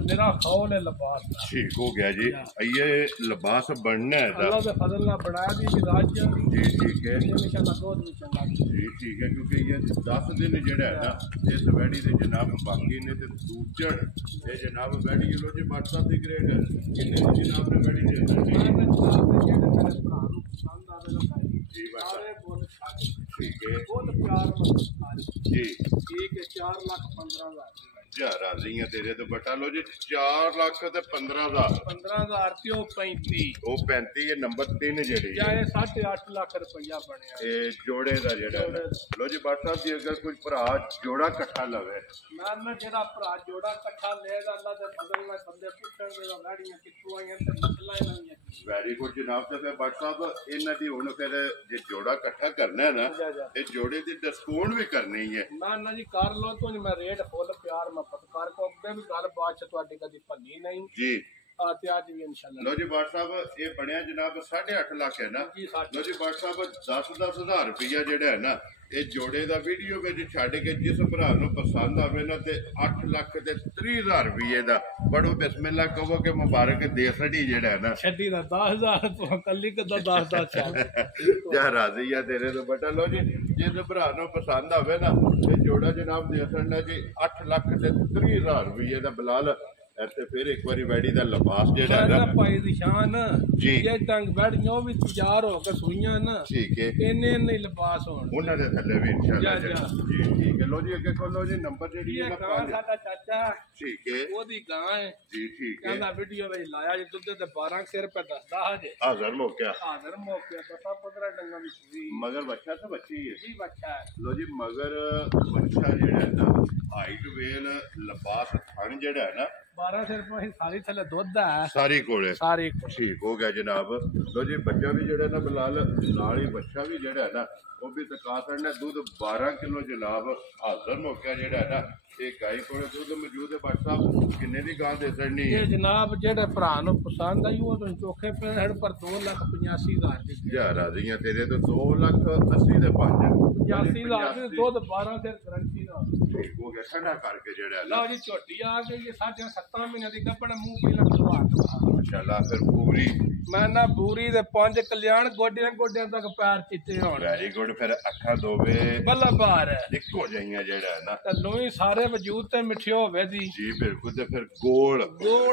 ਨਿਰਾ ਖੌਲ ਹੈ ਲਿਬਾਸ ਦਾ ਠੀਕ ਹੋ ਗਿਆ ਜੀ ਇਹ ਲਿਬਾਸ ਬਣਨਾ ਹੈ ਅੱਲਾ ਦੇ ਫਜ਼ਲ ਨਾਲ ਬਣਾਇਆ ਦੀ ਰਾਜ ਜੀ ਠੀਕ ਹੈ ਇਨਸ਼ਾਅੱਲਾ ਦੁੱਧ ਵੀ ਚੰਗਾ ਜੀ ਠੀਕ ਹੈ ਕਿਉਂਕਿ ਇਹ 10 ਦਿਨ ਜਿਹੜਾ ਹੈ ਨਾ ਇਸ ਵੈੜੀ ਦੇ ਜਨਾਬ ਬਾਕੀ ਨੇ ਤੇ ਦੂਜਣ ਇਹ ਜਨਾਬ ਵੈੜੀ ਲੋ ਜੀ WhatsApp ਦੀ ਗ੍ਰੇਡ ਕਿੰਨੇ ਜਨਾਬ ਨੇ ਵੈੜੀ ਦੇ ਜੀ ਸਾਰੇ ਬੋਲ ਛੱਡ ਠੀਕ ਹੈ ਬਹੁਤ ਪਿਆਰ ਨਾਲ ਜੀ ਠੀਕ ਹੈ 4,15,000 ਜਾ ਰਾਜ਼ੀਆਂ ਤੇਰੇ ਤੋਂ ਬਟਾ ਲੋ ਜੀ 4,15,000 15,000 ਤੇ ਉਹ 35 ਉਹ 35 ਇਹ ਨੰਬਰ 3 ਜਿਹੜੀ ਜਾਂ ਇਹ 8.5 ਲੱਖ ਰੁਪਇਆ ਬਣਿਆ ਇਹ ਜੋੜੇ ਦਾ ਜਿਹੜਾ ਲੋ ਜੀ WhatsApp ਦੀ ਅਗਰ ਕੋਈ ਭਰਾ ਜੋੜਾ ਇਕੱਠਾ ਲਵੇ ਮੈਂ ਜਿਹੜਾ ਭਰਾ ਜੋੜਾ ਇਕੱਠਾ ਲਏਗਾ ਅੱਲਾ ਦੇ ਫਜ਼ਲ ਨਾਲ ਬੰਦੇ ਪੁੱਛਣਗੇ ਉਹ ਗਾੜੀਆਂ ਕਿੱਥੋਂ ਆਈਆਂ ਤੇ ਨਸਲਾਂ ਇਹਨਾਂ ਦੀਆਂ ਵੈਰੀ ਗੁੱਡ ਜਨਾਬ ਤੇ ਫਿਰ WhatsApp ਇਹਨਾਂ ਦੀ ਹੁਣ ਫਿਰ ਜੇ ਜੋੜਾ ਇਕੱਠਾ ਕਰਨਾ ਹੈ ਨਾ ਇਹ ਜੋੜੇ ਦੀ ਡਿਸਕਾਊਂਟ ਵੀ ਕਰਨੀ ਹੈ ਨਾ ਜੀ ਕਰ ਲੋ ਤੂੰ ਮੈਂ ਰੇਟ ਫੁੱਲ ਪਿਆਰ ਮੁਹੱਬਤ ਕਰ ਕੋ ਅੱਗੇ ਵੀ ਗੱਲ ਬਾਤ ਚ ਤੁਹਾਡੀ ਕਦੀ ਭੰਨੀ ਨਹੀਂ ਜੀ ਤੇ ਅੱਜ ਵੀ ਇਨਸ਼ਾਅੱਲਾ ਲੋ ਜੀ WhatsApp ਇਹ ਬਣਿਆ ਜਨਾਬ 8.5 ਲੱਖ ਹੈ ਨਾ ਜੀ ਲੋ ਜੀ WhatsApp 10,000 ਰੁਪਇਆ ਜਿਹੜਾ ਹੈ ਨਾ ਇਹ ਜੋੜੇ ਦਾ ਵੀਡੀਓ ਵਿੱਚ ਛੱਡ ਕੇ ਜਿਸ ਭਰਾ ਨੂੰ ਪਸੰਦ ਆਵੇ ਨਾ ਤੇ 8,30,000 ਰੁਪਏ ਦਾ ਬੜੋ ਬਿਸਮਿਲ੍ਲਾ ਕਹੋ ਕਿ ਮੁਬਾਰਕ ਦੇ ਛੱਡੀ ਜਿਹੜਾ ਹੈ ਨਾ ਛੱਡੀ ਦਾ 10,000 ਤੋਂ ਕੱਲੀ ਕਿੱਦਾਂ 10 ਚੱਲ ਜਾਂ ਰਾਜ਼ੀ ਆ ਤੇਰੇ ਤੋਂ ਬਟਾ ਲੋ ਜੀ ਜਿਸ ਭਰਾ ਨੂੰ ਪਸੰਦ ਆਵੇ ਨਾ ਇਹ ਜੋੜਾ ਜਨਾਬ ਦੇ ਛੱਡਣਾ ਜੀ 8,30,000 ਰੁਪਏ ਦਾ ਬਲਾਲ ਇੱਥੇ ਫਿਰ ਇੱਕ ਵਾਰੀ ਵੈੜੀ ਦਾ ਲਿਬਾਸ ਜਿਹੜਾ ਹੈ ਨਾ ਭਾਈ ਦੀ ਸ਼ਾਨ ਜੀ ਇਹ ਟੰਗ ਬੈੜੀਆਂ ਉਹ ਵੀ ਤਿਆਰ ਹੋ ਕੇ ਸੂਈਆਂ ਨਾ ਠੀਕ ਹੈ ਇੰਨੇ ਲਿਬਾਸ ਹੋਣ ਉਹਨਾਂ ਦੇ ਥੱਲੇ ਵੀ ਇਨਸ਼ਾਅੱਲਾ ਜੀ ਠੀਕ ਹੈ ਲੋ ਜੀ ਅੱਗੇ ਖੋਲੋ ਜੀ ਨੰਬਰ ਜਿਹੜੀ ਇਹ ਗਾਂ ਸਾਡਾ ਚਾਚਾ ਠੀਕ ਹੈ ਉਹਦੀ ਗਾਂ ਹੈ ਜੀ ਠੀਕ ਹੈ ਕਹਿੰਦਾ ਵੀਡੀਓ ਵਿੱਚ ਲਾਇਆ ਜੀ ਦੁੱਧ ਤੇ 12 ਰੁਪਏ ਦੱਸਦਾ ਹਜੇ ਹਾਜ਼ਰ ਮੌਕਿਆ ਹਾਜ਼ਰ ਮੌਕੇ ਪਤਾ 15 ਡੰਗਾ ਵੀ ਸੂਈ ਮਗਰ ਬੱਚਾ ਤਾਂ ਬੱਚੀ ਹੈ ਜੀ ਬੱਚਾ ਹੈ ਲੋ ਜੀ ਮਗਰ ਬੱਚਾ ਜਿਹੜਾ ਹੈ ਨਾ ਹਾਈਟ ਵੇਲ ਲਿਬਾਸ ਥਣ ਜਿਹੜਾ ਹੈ ਨਾ 12 ਰੁਪਏ ਸਾਰੀ ਥੱਲੇ ਦੁੱਧ ਹੈ ਸਾਰੀ ਕੋਲੇ ਸਾਰੀ ਠੀਕ ਹੋ ਗਿਆ ਜਨਾਬ ਲੋ ਜੀ ਬੱਚਾ ਵੀ ਜਿਹੜਾ ਨਾ ਬਲਾਲ ਨਾਲ ਹੀ ਬੱਚਾ ਵੀ ਜਿਹੜਾ ਹੈ ਨਾ ਉਹ ਵੀ ਤਕਾਸਰ ਨੇ ਦੁੱਧ 12 ਕਿਲੋ ਜਨਾਬ ਹਾਜ਼ਰ ਮੌਕਿਆ ਜਿਹੜਾ ਹੈ ਨਾ ਇਹ ਗਾਈ ਕੋਲੇ ਦੁੱਧ ਮੌਜੂਦ ਹੈ ਬਾਟ ਸਾਹਿਬ ਕਿੰਨੇ ਦੀ ਗਾਂ ਦੇ ਸੜਨੀ ਹੈ ਇਹ ਜਨਾਬ ਜਿਹੜੇ ਭਰਾ ਨੂੰ ਪਸੰਦ ਆਈ ਉਹ ਤੋਂ ਚੋਖੇ ਪੈਣ ਪਰ 2,85,000 ਦੀ ਜਾ ਰਾਜ਼ੀਆਂ ਤੇਰੇ ਤੋਂ 2,80,000 ਦੇ 5 85,000 ਦੀ ਦੁੱਧ 12 ਫਿਰ ਗਰੰਟੀ ਦਾ ਠੀਕ ਹੋ ਗਿਆ ਠੰਡਾ ਕਰਕੇ ਜਿਹੜਾ ਹੈ ਨਾ ਲਓ ਜੀ ਝੋਟੀ ਆ ਗਈ ਸਾਡੇ 7 ਮਹੀਨਿਆਂ ਦੀ ਗੱਭਣ ਮੂੰਹ ਪੀ ਲਗਵਾ ਮਾਸ਼ਾਅੱਲਾ ਫਿਰ ਪੂਰੀ ਮੈਂ ਨਾ ਬੂਰੀ ਦੇ 5 ਕਲਿਆਣ ਗੋਡਿਆਂ ਤੱਕ ਪੈਰ ਚਿੱਟੇ ਹੋਣ ਵੈਰੀ ਗੁੱਡ ਫਿਰ ਅੱਖਾਂ ਦੋਵੇ ਬੱਲਾ ਬਾਹਰ ਹੈ ਇੱਕੋ ਜਿਹੀਆਂ ਜਿਹੜਾ ਹੈ ਨਾ ਤੇ ਲੋਈ ਸਾਰੇ ਵਜੂਦ ਤੇ ਮਿੱਠੇ ਹੋਵੇ ਦੀ ਜੀ ਬਿਲਕੁਲ ਤੇ ਫਿਰ ਗੋਲ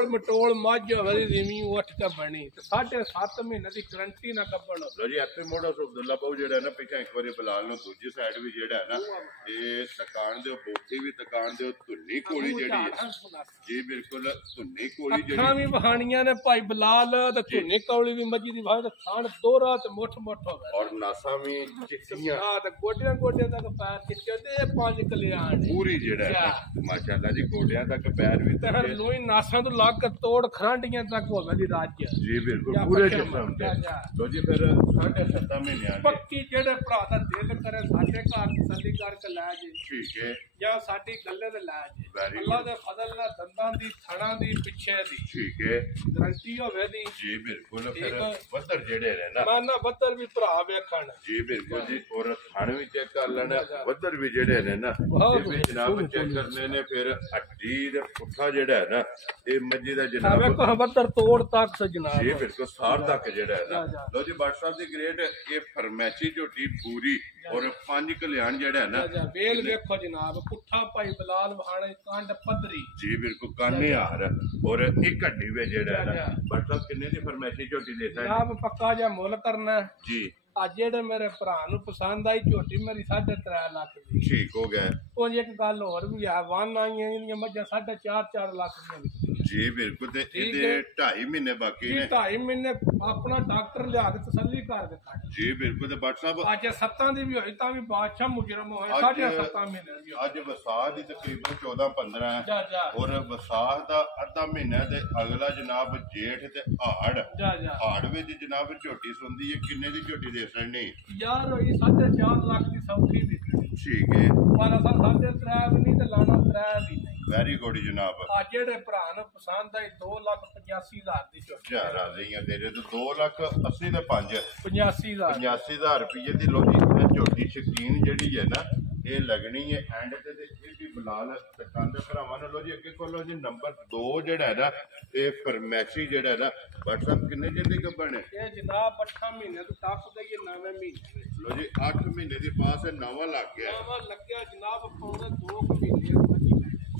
ਮਟੋਲ ਮੱਝ ਹੋਵੇ ਦੀ ਜਿਵੇਂ ਉੱਠ ਕੇ ਬਣੀ ਤੇ 7.5 ਮਹੀਨੇ ਦੀ ਗਰੰਟੀ ਨਾ ਕੱਢਣ ਲੋ ਜੀ ਇੱਥੇ ਮੋੜਾ ਅਬਦੁੱਲਾ ਬਾਊ ਜਿਹੜਾ ਨਾ ਪਿੱਛੇ ਇੱਕ ਵਾਰੀ ਬਲਾਲ ਨੂੰ ਦੂਜੀ ਸਾਈਡ ਵੀ ਜਿਹੜਾ ਹੈ ਨਾ ਇਹ ਤਕਾਨ ਦੇ ਬੋਟੀ ਵੀ ਤਕਾਨ ਦੇ ਧੁੰਨੀ ਕੋਲੀ ਜਿਹੜੀ ਹੈ ਜੀ ਬਿਲਕੁਲ ਧੁੰਨੀ ਕੋਲੀ ਜਿਹੜੀ ਅੱਖਾਂ ਵੀ ਵਹਾਣੀਆਂ ਨੇ ਭਾਈ ਬਲਾਲ ਤੇ ਧੁੰਨੀ ਕੌਲੀ ਵੀ ਮੱਝੀ ਦੀ ਵਾਹ ਤੇ ਖਾਣ ਦੋਰਾ ਤੇ ਮੁੱਠ ਹੋਵੇ ਔਰ ਨਾਸਾਂ ਵੀ ਚਿੱਟੀਆਂ ਆ ਤੇ ਗੋਡਿਆਂ ਤੱਕ ਪੈਰ ਚਿੱਟੇ ਤੇ 5 ਕਲਿਆਣ ਪੂਰੀ ਜਿਹੜਾ ਹੈ ਮਾਸ਼ਾਅੱਲਾ ਜੀ ਗੋਡਿਆਂ ਤੱਕ ਪੈਰ ਵੀ ਤੇ ਹਰ ਲੋਈ ਨਾਸਾਂ ਤੋਂ ਲੱਗ ਕੇ ਤੋੜ ਖਰਾਂਡੀਆਂ ਤੱਕ ਹੋਵੇ ਦੀ ਰਾਜ ਜੀ ਬਿਲਕੁਲ ਪੂਰੇ ਜਿਸਮ ਤੇ ਲੋ ਜੀ ਫਿਰ 7.5 ਮਹੀਨਿਆਂ ਦੀ ਪੱਕੀ ਜਿਹੜੇ ਭਰਾ ਦਾ ਦਿਲ ਕਰੇ ਸਾਡੇ ਘਰ ਤਸੱਲੀ ਕਰਕੇ ਲੈ ਜੇ ਠੀਕ ਹੈ ਜਾਂ ਸਾਡੀ ਗੱਲੇ ਤੇ ਲੈ ਜੇ ਅੱਲਾ ਦੇ ਫਜ਼ਲ ਨਾਲ ਦੰਦਾਂ ਦੀ ਥਣਾਂ ਦੀ ਪਿੱਛੇ ਦੀ ਠੀਕ ਹੈ ਗਰੰਟੀ ਹੋਵੇ ਦੀ ਜੀ ਬਿਲਕੁਲ ਫਿਰ ਵੱਧਰ ਜਿਹੜੇ ਨੇ ਨਾ ਮਾਨਾ ਵੱਧਰ ਵੀ ਭਰਾ ਵੇਖਣ ਜੀ ਬਿਲਕੁਲ ਜੀ ਔਰ ਥਣ ਵੀ ਚੈੱਕ ਕਰ ਲੈਣਾ ਵੱਧਰ ਵੀ ਜਿਹੜੇ ਨੇ ਨਾ ਇਹ ਵੀ ਜਨਾਬ ਚੈੱਕ ਕਰਨੇ ਨੇ ਫਿਰ ਹੱਡੀ ਦੇ ਪੁੱਠਾ ਜਿਹੜਾ ਹੈ ਨਾ ਇਹ ਮੱਝੀ ਦਾ ਜਨਾਬ ਵੇਖੋ ਵੱਧਰ ਤੋੜ ਤੱਕ ਜਨਾਬ ਜੀ ਬਿਲਕੁਲ ਸਾਰ ਤੱਕ ਜਿਹੜਾ ਹੈ ਨਾ ਲੋ ਜੀ ਬਾਟ ਸਾਹਿਬ ਦੀ ਗ੍ਰੇਡ ਇਹ ਫਰਮੈਚੀ ਝੋਟੀ ਪੂਰੀ ਔਰ 5 ਕਲਿਆਣ ਜਿਹੜਾ ਹੈ ਨਾ ਵੇਲ ਵੇਖੋ ਜਨਾਬ ਪੁੱਠਾ ਭਾਈ ਬਲਾਲ ਵਹਾਣੇ ਕੰਡ ਪੱਧਰੀ ਜੀ ਬਿਲਕੁਲ ਕਾਨੇ ਹਾਰ ਔਰ ਇੱਕ ਹੱਡੀ ਵਿੱਚ ਜਿਹੜਾ ਹੈ ਨਾ ਬਾਟ ਸਾਹਿਬ ਕਿੰਨੇ ਦੀ ਫਰਮੈਚੀ ਝੋਟੀ ਦੇ ਸਕਦੇ ਜਨਾਬ ਪੱਕਾ ਜਿਹਾ ਮੁੱਲ ਕਰਨਾ ਜੀ ਆ ਜਿਹੜੇ ਮੇਰੇ ਭਰਾ ਨੂੰ ਪਸੰਦ ਆਈ ਝੋਟੀ ਮੇਰੀ 3.5 ਲੱਖ ਦੀ ਠੀਕ ਹੋ ਗਿਆ ਉਹ ਇੱਕ ਗੱਲ ਹੋਰ ਵੀ ਆ ਵਨ ਆਈਆਂ ਇਹਦੀਆਂ ਮੱਝਾਂ 4.5 ਲੱਖ ਦੀਆਂ ਜੀ ਬਿਲਕੁਲ ਤੇ ਇਹਦੇ 2.5 ਮਹੀਨੇ ਬਾਕੀ ਨੇ 2.5 ਮਹੀਨੇ ਆਪਣਾ ਡਾਕਟਰ ਲਿਆ ਕੇ ਤਸੱਲੀ ਕਰ ਦਿੱਤਾ ਜੀ ਬਿਲਕੁਲ ਤੇ ਬਾਟ ਸਾਹਿਬ ਅੱਜ 7 ਦੀ ਵੀ ਹੋਈ ਤਾਂ ਵੀ ਬਾਦਸ਼ਾਹ ਮੁਜਰਮ ਹੋਏ 7.5 ਮਹੀਨੇ ਦੀ ਅੱਜ ਵਿਸਾਖ ਦੀ ਤਕਰੀਬਨ 14-15 ਹੈ ਔਰ ਵਿਸਾਖ ਦਾ ਅੱਧਾ ਮਹੀਨਾ ਤੇ ਅਗਲਾ ਜਨਾਬ ਜੇਠ ਤੇ ਹਾੜ ਵਿੱਚ ਜਨਾਬ ਝੋਟੀ ਸੁਣਦੀ ਹੈ ਕਿੰਨੇ ਦੀ ਝੋਟੀ ਦੇ ਸਕਣੀ ਯਾਰ ਹੋਈ 4.5 ਲੱਖ ਦੀ ਸੌਖੀ ਵਿਕਣੀ ਠੀਕ ਹੈ ਪਰ ਅਸਾਂ 3.5 ਵੀ ਨਹੀਂ ਤੇ ਲਾਣਾ 3 ਵੀ ਨਹੀਂ ਵੈਰੀ ਗੁੱਡ ਜਨਾਬ ਆ ਜਿਹੜੇ ਭਰਾ ਨੂੰ ਪਸੰਦ ਆਈ 2,85,000 ਦੀ ਝੋਟੀ ਜਾ ਰਾਜ਼ੀਆਂ ਤੇਰੇ ਤੋਂ 2,80,000 ਦੇ 5 85,000 ਰੁਪਏ ਦੀ ਲੋਕੀ ਝੋਟੀ ਸ਼ਕੀਨ ਜਿਹੜੀ ਹੈ ਨਾ ਇਹ ਲੱਗਣੀ ਹੈ ਐਂਡ ਤੇ ਇਹ ਵੀ ਬਲਾਲ ਦੁਕਾਨ ਦੇ ਭਰਾਵਾਂ ਨੂੰ ਲੋ ਜੀ ਅੱਗੇ ਕੋਲੋ ਜੀ ਨੰਬਰ 2 ਜਿਹੜਾ ਹੈ ਨਾ ਇਹ ਫਰਮੈਸੀ ਜਿਹੜਾ ਹੈ ਨਾ WhatsApp ਕਿੰਨੇ ਜਿਹਦੇ ਗੱਬਣ ਹੈ ਇਹ ਜਨਾਬ 8 ਮਹੀਨੇ ਤੋਂ ਟੱਪ ਗਈ 9ਵੇਂ ਮਹੀਨੇ ਲੋ ਜੀ 8 ਮਹੀਨੇ ਦੀ ਪਾਸ ਹੈ ਨਵਾਂ ਲੱਗ ਗਿਆ ਨਵਾਂ ਲੱਗਿਆ ਜਨਾਬ ਪੌਣੇ 2 ਮਹੀਨੇ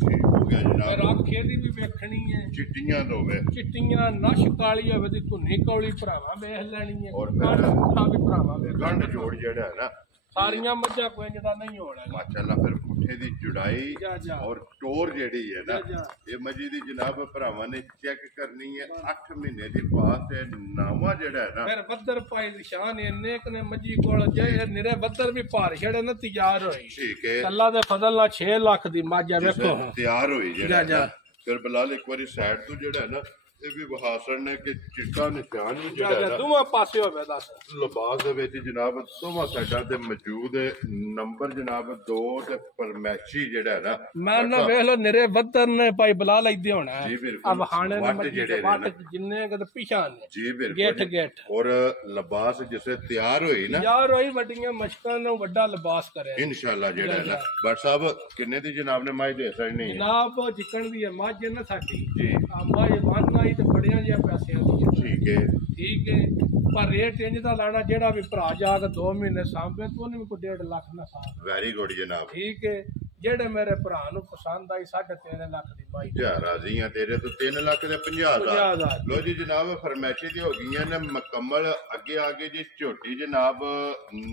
ਠੀਕ ਹੋ ਗਿਆ ਜਨਾਬ ਰੱਖ ਖੇਦੀ ਵੀ ਵੇਖਣੀ ਹੈ ਚਿੱਟੀਆਂ ਦੋਵੇਂ ਚਿੱਟੀਆਂ ਨਸ਼ ਕਾਲੀ ਹੋਵੇ ਦੀ ਧੁੰਨੀ ਕੌਲੀ ਭਰਾਵਾ ਵੇਖ ਲੈਣੀ ਹੈ ਔਰ ਵੀ ਭਰਾਵਾ ਵੇਖ ਗੰਢ ਜੋੜ ਜਿਹੜਾ ਹੈ ਨਾ ਸਾਰੀਆਂ ਮੱਝਾਂ ਕੋਈ ਜਿਹੜਾ ਨਹੀਂ ਹੋਣਾ ਮਾਸ਼ਾਅੱਲਾ ਫਿਰ ਪੁੱਠੇ ਦੀ ਜੁੜਾਈ ਔਰ ਟੋਰ ਜਿਹੜੀ ਹੈ ਨਾ ਇਹ ਮੱਝੀ ਦੀ ਜਨਾਬ ਭਰਾਵਾਂ ਨੇ ਚੈੱਕ ਕਰਨੀ ਹੈ 8 ਮਹੀਨੇ ਦੀ ਪਾਸ ਹੈ ਨਾਵਾ ਜਿਹੜਾ ਹੈ ਨਾ ਫਿਰ ਬੱਦਰ ਪਾਈ ਨਿਸ਼ਾਨ ਇੰਨੇ ਕਨੇ ਮੱਝੀ ਕੋਲ ਜੇ ਨਿਰੇ ਬੱਦਰ ਵੀ ਭਾਰ ਛੜੇ ਨਾ ਤਿਆਰ ਹੋਈ ਠੀਕ ਹੈ ਅੱਲਾ ਦੇ ਫਜ਼ਲ ਨਾਲ 6 ਲੱਖ ਦੀ ਮੱਝ ਆ ਵੇਖੋ ਤਿਆਰ ਹੋਈ ਜਿਹੜਾ ਫਿਰ ਬਲਾਲ ਇੱਕ ਵਾਰੀ ਸਾਈਡ ਤੋਂ ਜਿਹੜਾ ਹੈ ਨਾ ਇਹ ਵੀ ਬਹਾਸਨ ਨੇ ਕਿ ਚਿੱਟਾ ਨਿਸ਼ਾਨ ਵੀ ਜਿਹੜਾ ਹੈ ਨਾ ਦੋਵਾਂ ਪਾਸੇ ਹੋਵੇ ਦੱਸ ਲਿਬਾਸ ਦੇ ਵਿੱਚ ਜਨਾਬ ਦੋਵਾਂ ਸਾਈਡਾਂ ਤੇ ਮੌਜੂਦ ਹੈ ਨੰਬਰ ਜਨਾਬ 2 ਤੇ ਫਰਮੈਸ਼ੀ ਜਿਹੜਾ ਹੈ ਨਾ ਮੈਂ ਨਾ ਵੇਖ ਲੋ ਨਿਰੇ ਬੱਦਰ ਨੇ ਭਾਈ ਬੁਲਾ ਲੈਦੇ ਹੋਣਾ ਜੀ ਬਿਲਕੁਲ ਅਬ ਹਾਣੇ ਨੇ ਵੱਟ ਜਿਹੜੇ ਵੱਟ ਨੇ ਜਿੰਨੇ ਕਦ ਪਿਛਾਂ ਨੇ ਜੀ ਗੇਠ ਬਿਲਕੁਲ ਗੇਠ ਔਰ ਲਿਬਾਸ ਜਿਸੇ ਤਿਆਰ ਹੋਈ ਨਾ ਯਾਰ ਹੋਈ ਵੱਡੀਆਂ ਮਸ਼ਕਾਂ ਨੂੰ ਵੱਡਾ ਲਿਬਾਸ ਕਰਿਆ ਇਨਸ਼ਾਅੱਲਾ ਜਿਹੜਾ ਹੈ ਨਾ ਬਟ ਸਾਹਿਬ ਕਿੰਨੇ ਦੀ ਜਨਾਬ ਨੇ ਮਾਈ ਦੇ ਸਕਣੀ ਹੈ ਜਨਾਬ ਜਿੱਕਣ ਦੀ ਹੈ ਮੱਝ ਨਾ ਸਾਡੀ ਜੀ ਆਂਬਾ ਇਹ ਬੰਨ ਆਈ ਤੇ ਬੜਿਆਂ ਜਿਹਾ ਪੈਸਿਆਂ ਦੀ ਹੈ ਠੀਕ ਹੈ ਠੀਕ ਹੈ ਪਰ ਰੇਟ ਇੰਜ ਦਾ ਲਾਣਾ ਜਿਹੜਾ ਵੀ ਭਰਾ ਜਾ ਕੇ 2 ਮਹੀਨੇ ਸਾਂਭੇ ਤੇ ਉਹਨੇ ਵੀ ਕੋਈ 1.5 ਲੱਖ ਨਾ ਸਾਂਭ ਵੈਰੀ ਗੁੱਡ ਜਨਾਬ ਠੀਕ ਹੈ ਜਿਹੜੇ ਮੇਰੇ ਭਰਾ ਨੂੰ ਪਸੰਦ ਆਈ 3.5 ਲੱਖ ਦੀ ਮਾਈ ਜਾ ਰਾਜ਼ੀ ਆ ਤੇਰੇ ਤੋਂ 3 ਲੱਖ ਦੇ 50,000 ਲੋ ਜੀ ਜਨਾਬ ਫਰਮੈਸ਼ੀ ਦੀ ਹੋ ਗਈਆਂ ਨੇ ਮੁਕੰਮਲ ਅੱਗੇ ਆ ਗਏ ਜੀ ਝੋਟੀ ਜਨਾਬ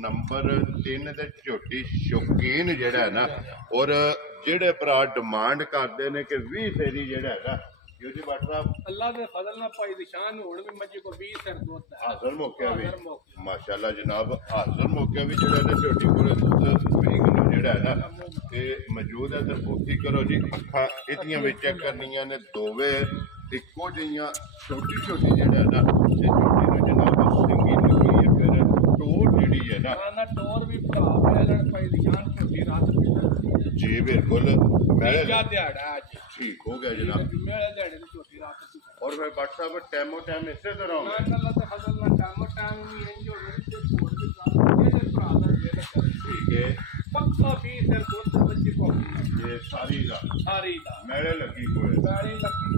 ਨੰਬਰ 3 ਤੇ ਝੋਟੀ ਸ਼ੌਕੀਨ ਜਿਹੜਾ ਹੈ ਨਾ ਔਰ ਜਿਹੜੇ ਭਰਾ ਡਿਮਾਂਡ ਕਰਦੇ ਨੇ ਕਿ 20 ਫੇਰੀ ਜਿਹੜਾ ਹੈਗਾ ਜੀ ਬਾਟ ਸਾਹਿਬ ਅੱਲਾ ਦੇ ਫਜ਼ਲ ਨਾਲ ਭਾਈ ਨਿਸ਼ਾਨ ਹੁਣ ਵੀ ਮੱਝੀ ਕੋ 20 ਸਿਰ ਦੁੱਧ ਹੈ ਹਾਜ਼ਰ ਮੌਕਿਆ ਵੀ ਹਾਜ਼ਰ ਮੌਕੇ। ਮਾਸ਼ਾਅੱਲਾ ਜਨਾਬ ਹਾਜ਼ਰ ਮੌਕਿਆ ਵੀ ਜਿਹੜਾ ਨੇ ਝੋਟੀ ਕੋਲੇ ਦੁੱਧ 20 ਕਿਲੋ ਜਿਹੜਾ ਹੈ ਨਾ ਇਹ ਮੌਜੂਦ ਹੈ ਤੇ ਬੋਤੀ ਕਰੋ ਜੀ ਅੱਖਾਂ ਇਹਦੀਆਂ ਵਿੱਚ ਚੈੱਕ ਕਰਨੀਆਂ ਨੇ ਦੋਵੇਂ ਇੱਕੋ ਜਿਹੀਆਂ ਛੋਟੀ ਛੋਟੀ ਜਿਹੜਾ ਹੈ ਨਾ ਇਹ ਝੋਟੀ ਨੂੰ ਜਨਾਬ ਚੰਗੀ ਲੱਗੀ ਹੈ ਫਿਰ ਟੋਰ ਜਿਹੜੀ ਹੈ ਨਾ ਟੋਰ ਵੀ ਭਰਾ ਲੈਣ ਭਾਈ ਨਿਸ਼ਾਨ ਝੋਟੀ ਰਾਤ ਜੀ ਬਿਲਕੁਲ ਮੈਂ ਕਿਆ ਦਿਹਾੜਾ ਅੱਜ ਠੀਕ ਹੋ ਗਿਆ ਜਨਾਬ ਜੁਮੇ ਵਾਲੇ ਦਿਹਾੜੇ ਦੀ ਝੋਟੀ ਰਾਤ ਔਰ ਮੈਂ ਬਾਟ ਸਾਹਿਬ ਟੈਮੋ ਟੈਮ ਇਸੇ ਤਰ੍ਹਾਂ ਮੈਂ ਅੱਲਾ ਦੇ ਫਜ਼ਲ ਨਾਲ ਟਾਈਮ ਵੀ ਇੰਜ ਹੋ ਰਿਹਾ ਤੇ ਹੋਰ ਵੀ ਕੰਮ ਇਹਦੇ ਭਰਾ ਦਾ ਜਿਹੜਾ ਕਰੇ ਠੀਕ ਹੈ ਪੱਕਾ 20 ਸਿਰ ਦੁੱਧ ਮੱਝੀ ਪਾਉਂਦੀ ਇਹ ਸਾਰੀ ਦਾ ਸਾਰੀ ਦਾ ਮੈਲੇ ਲੱਗੀ ਕੋਲ ਮੈਲੇ ਲੱਗੀ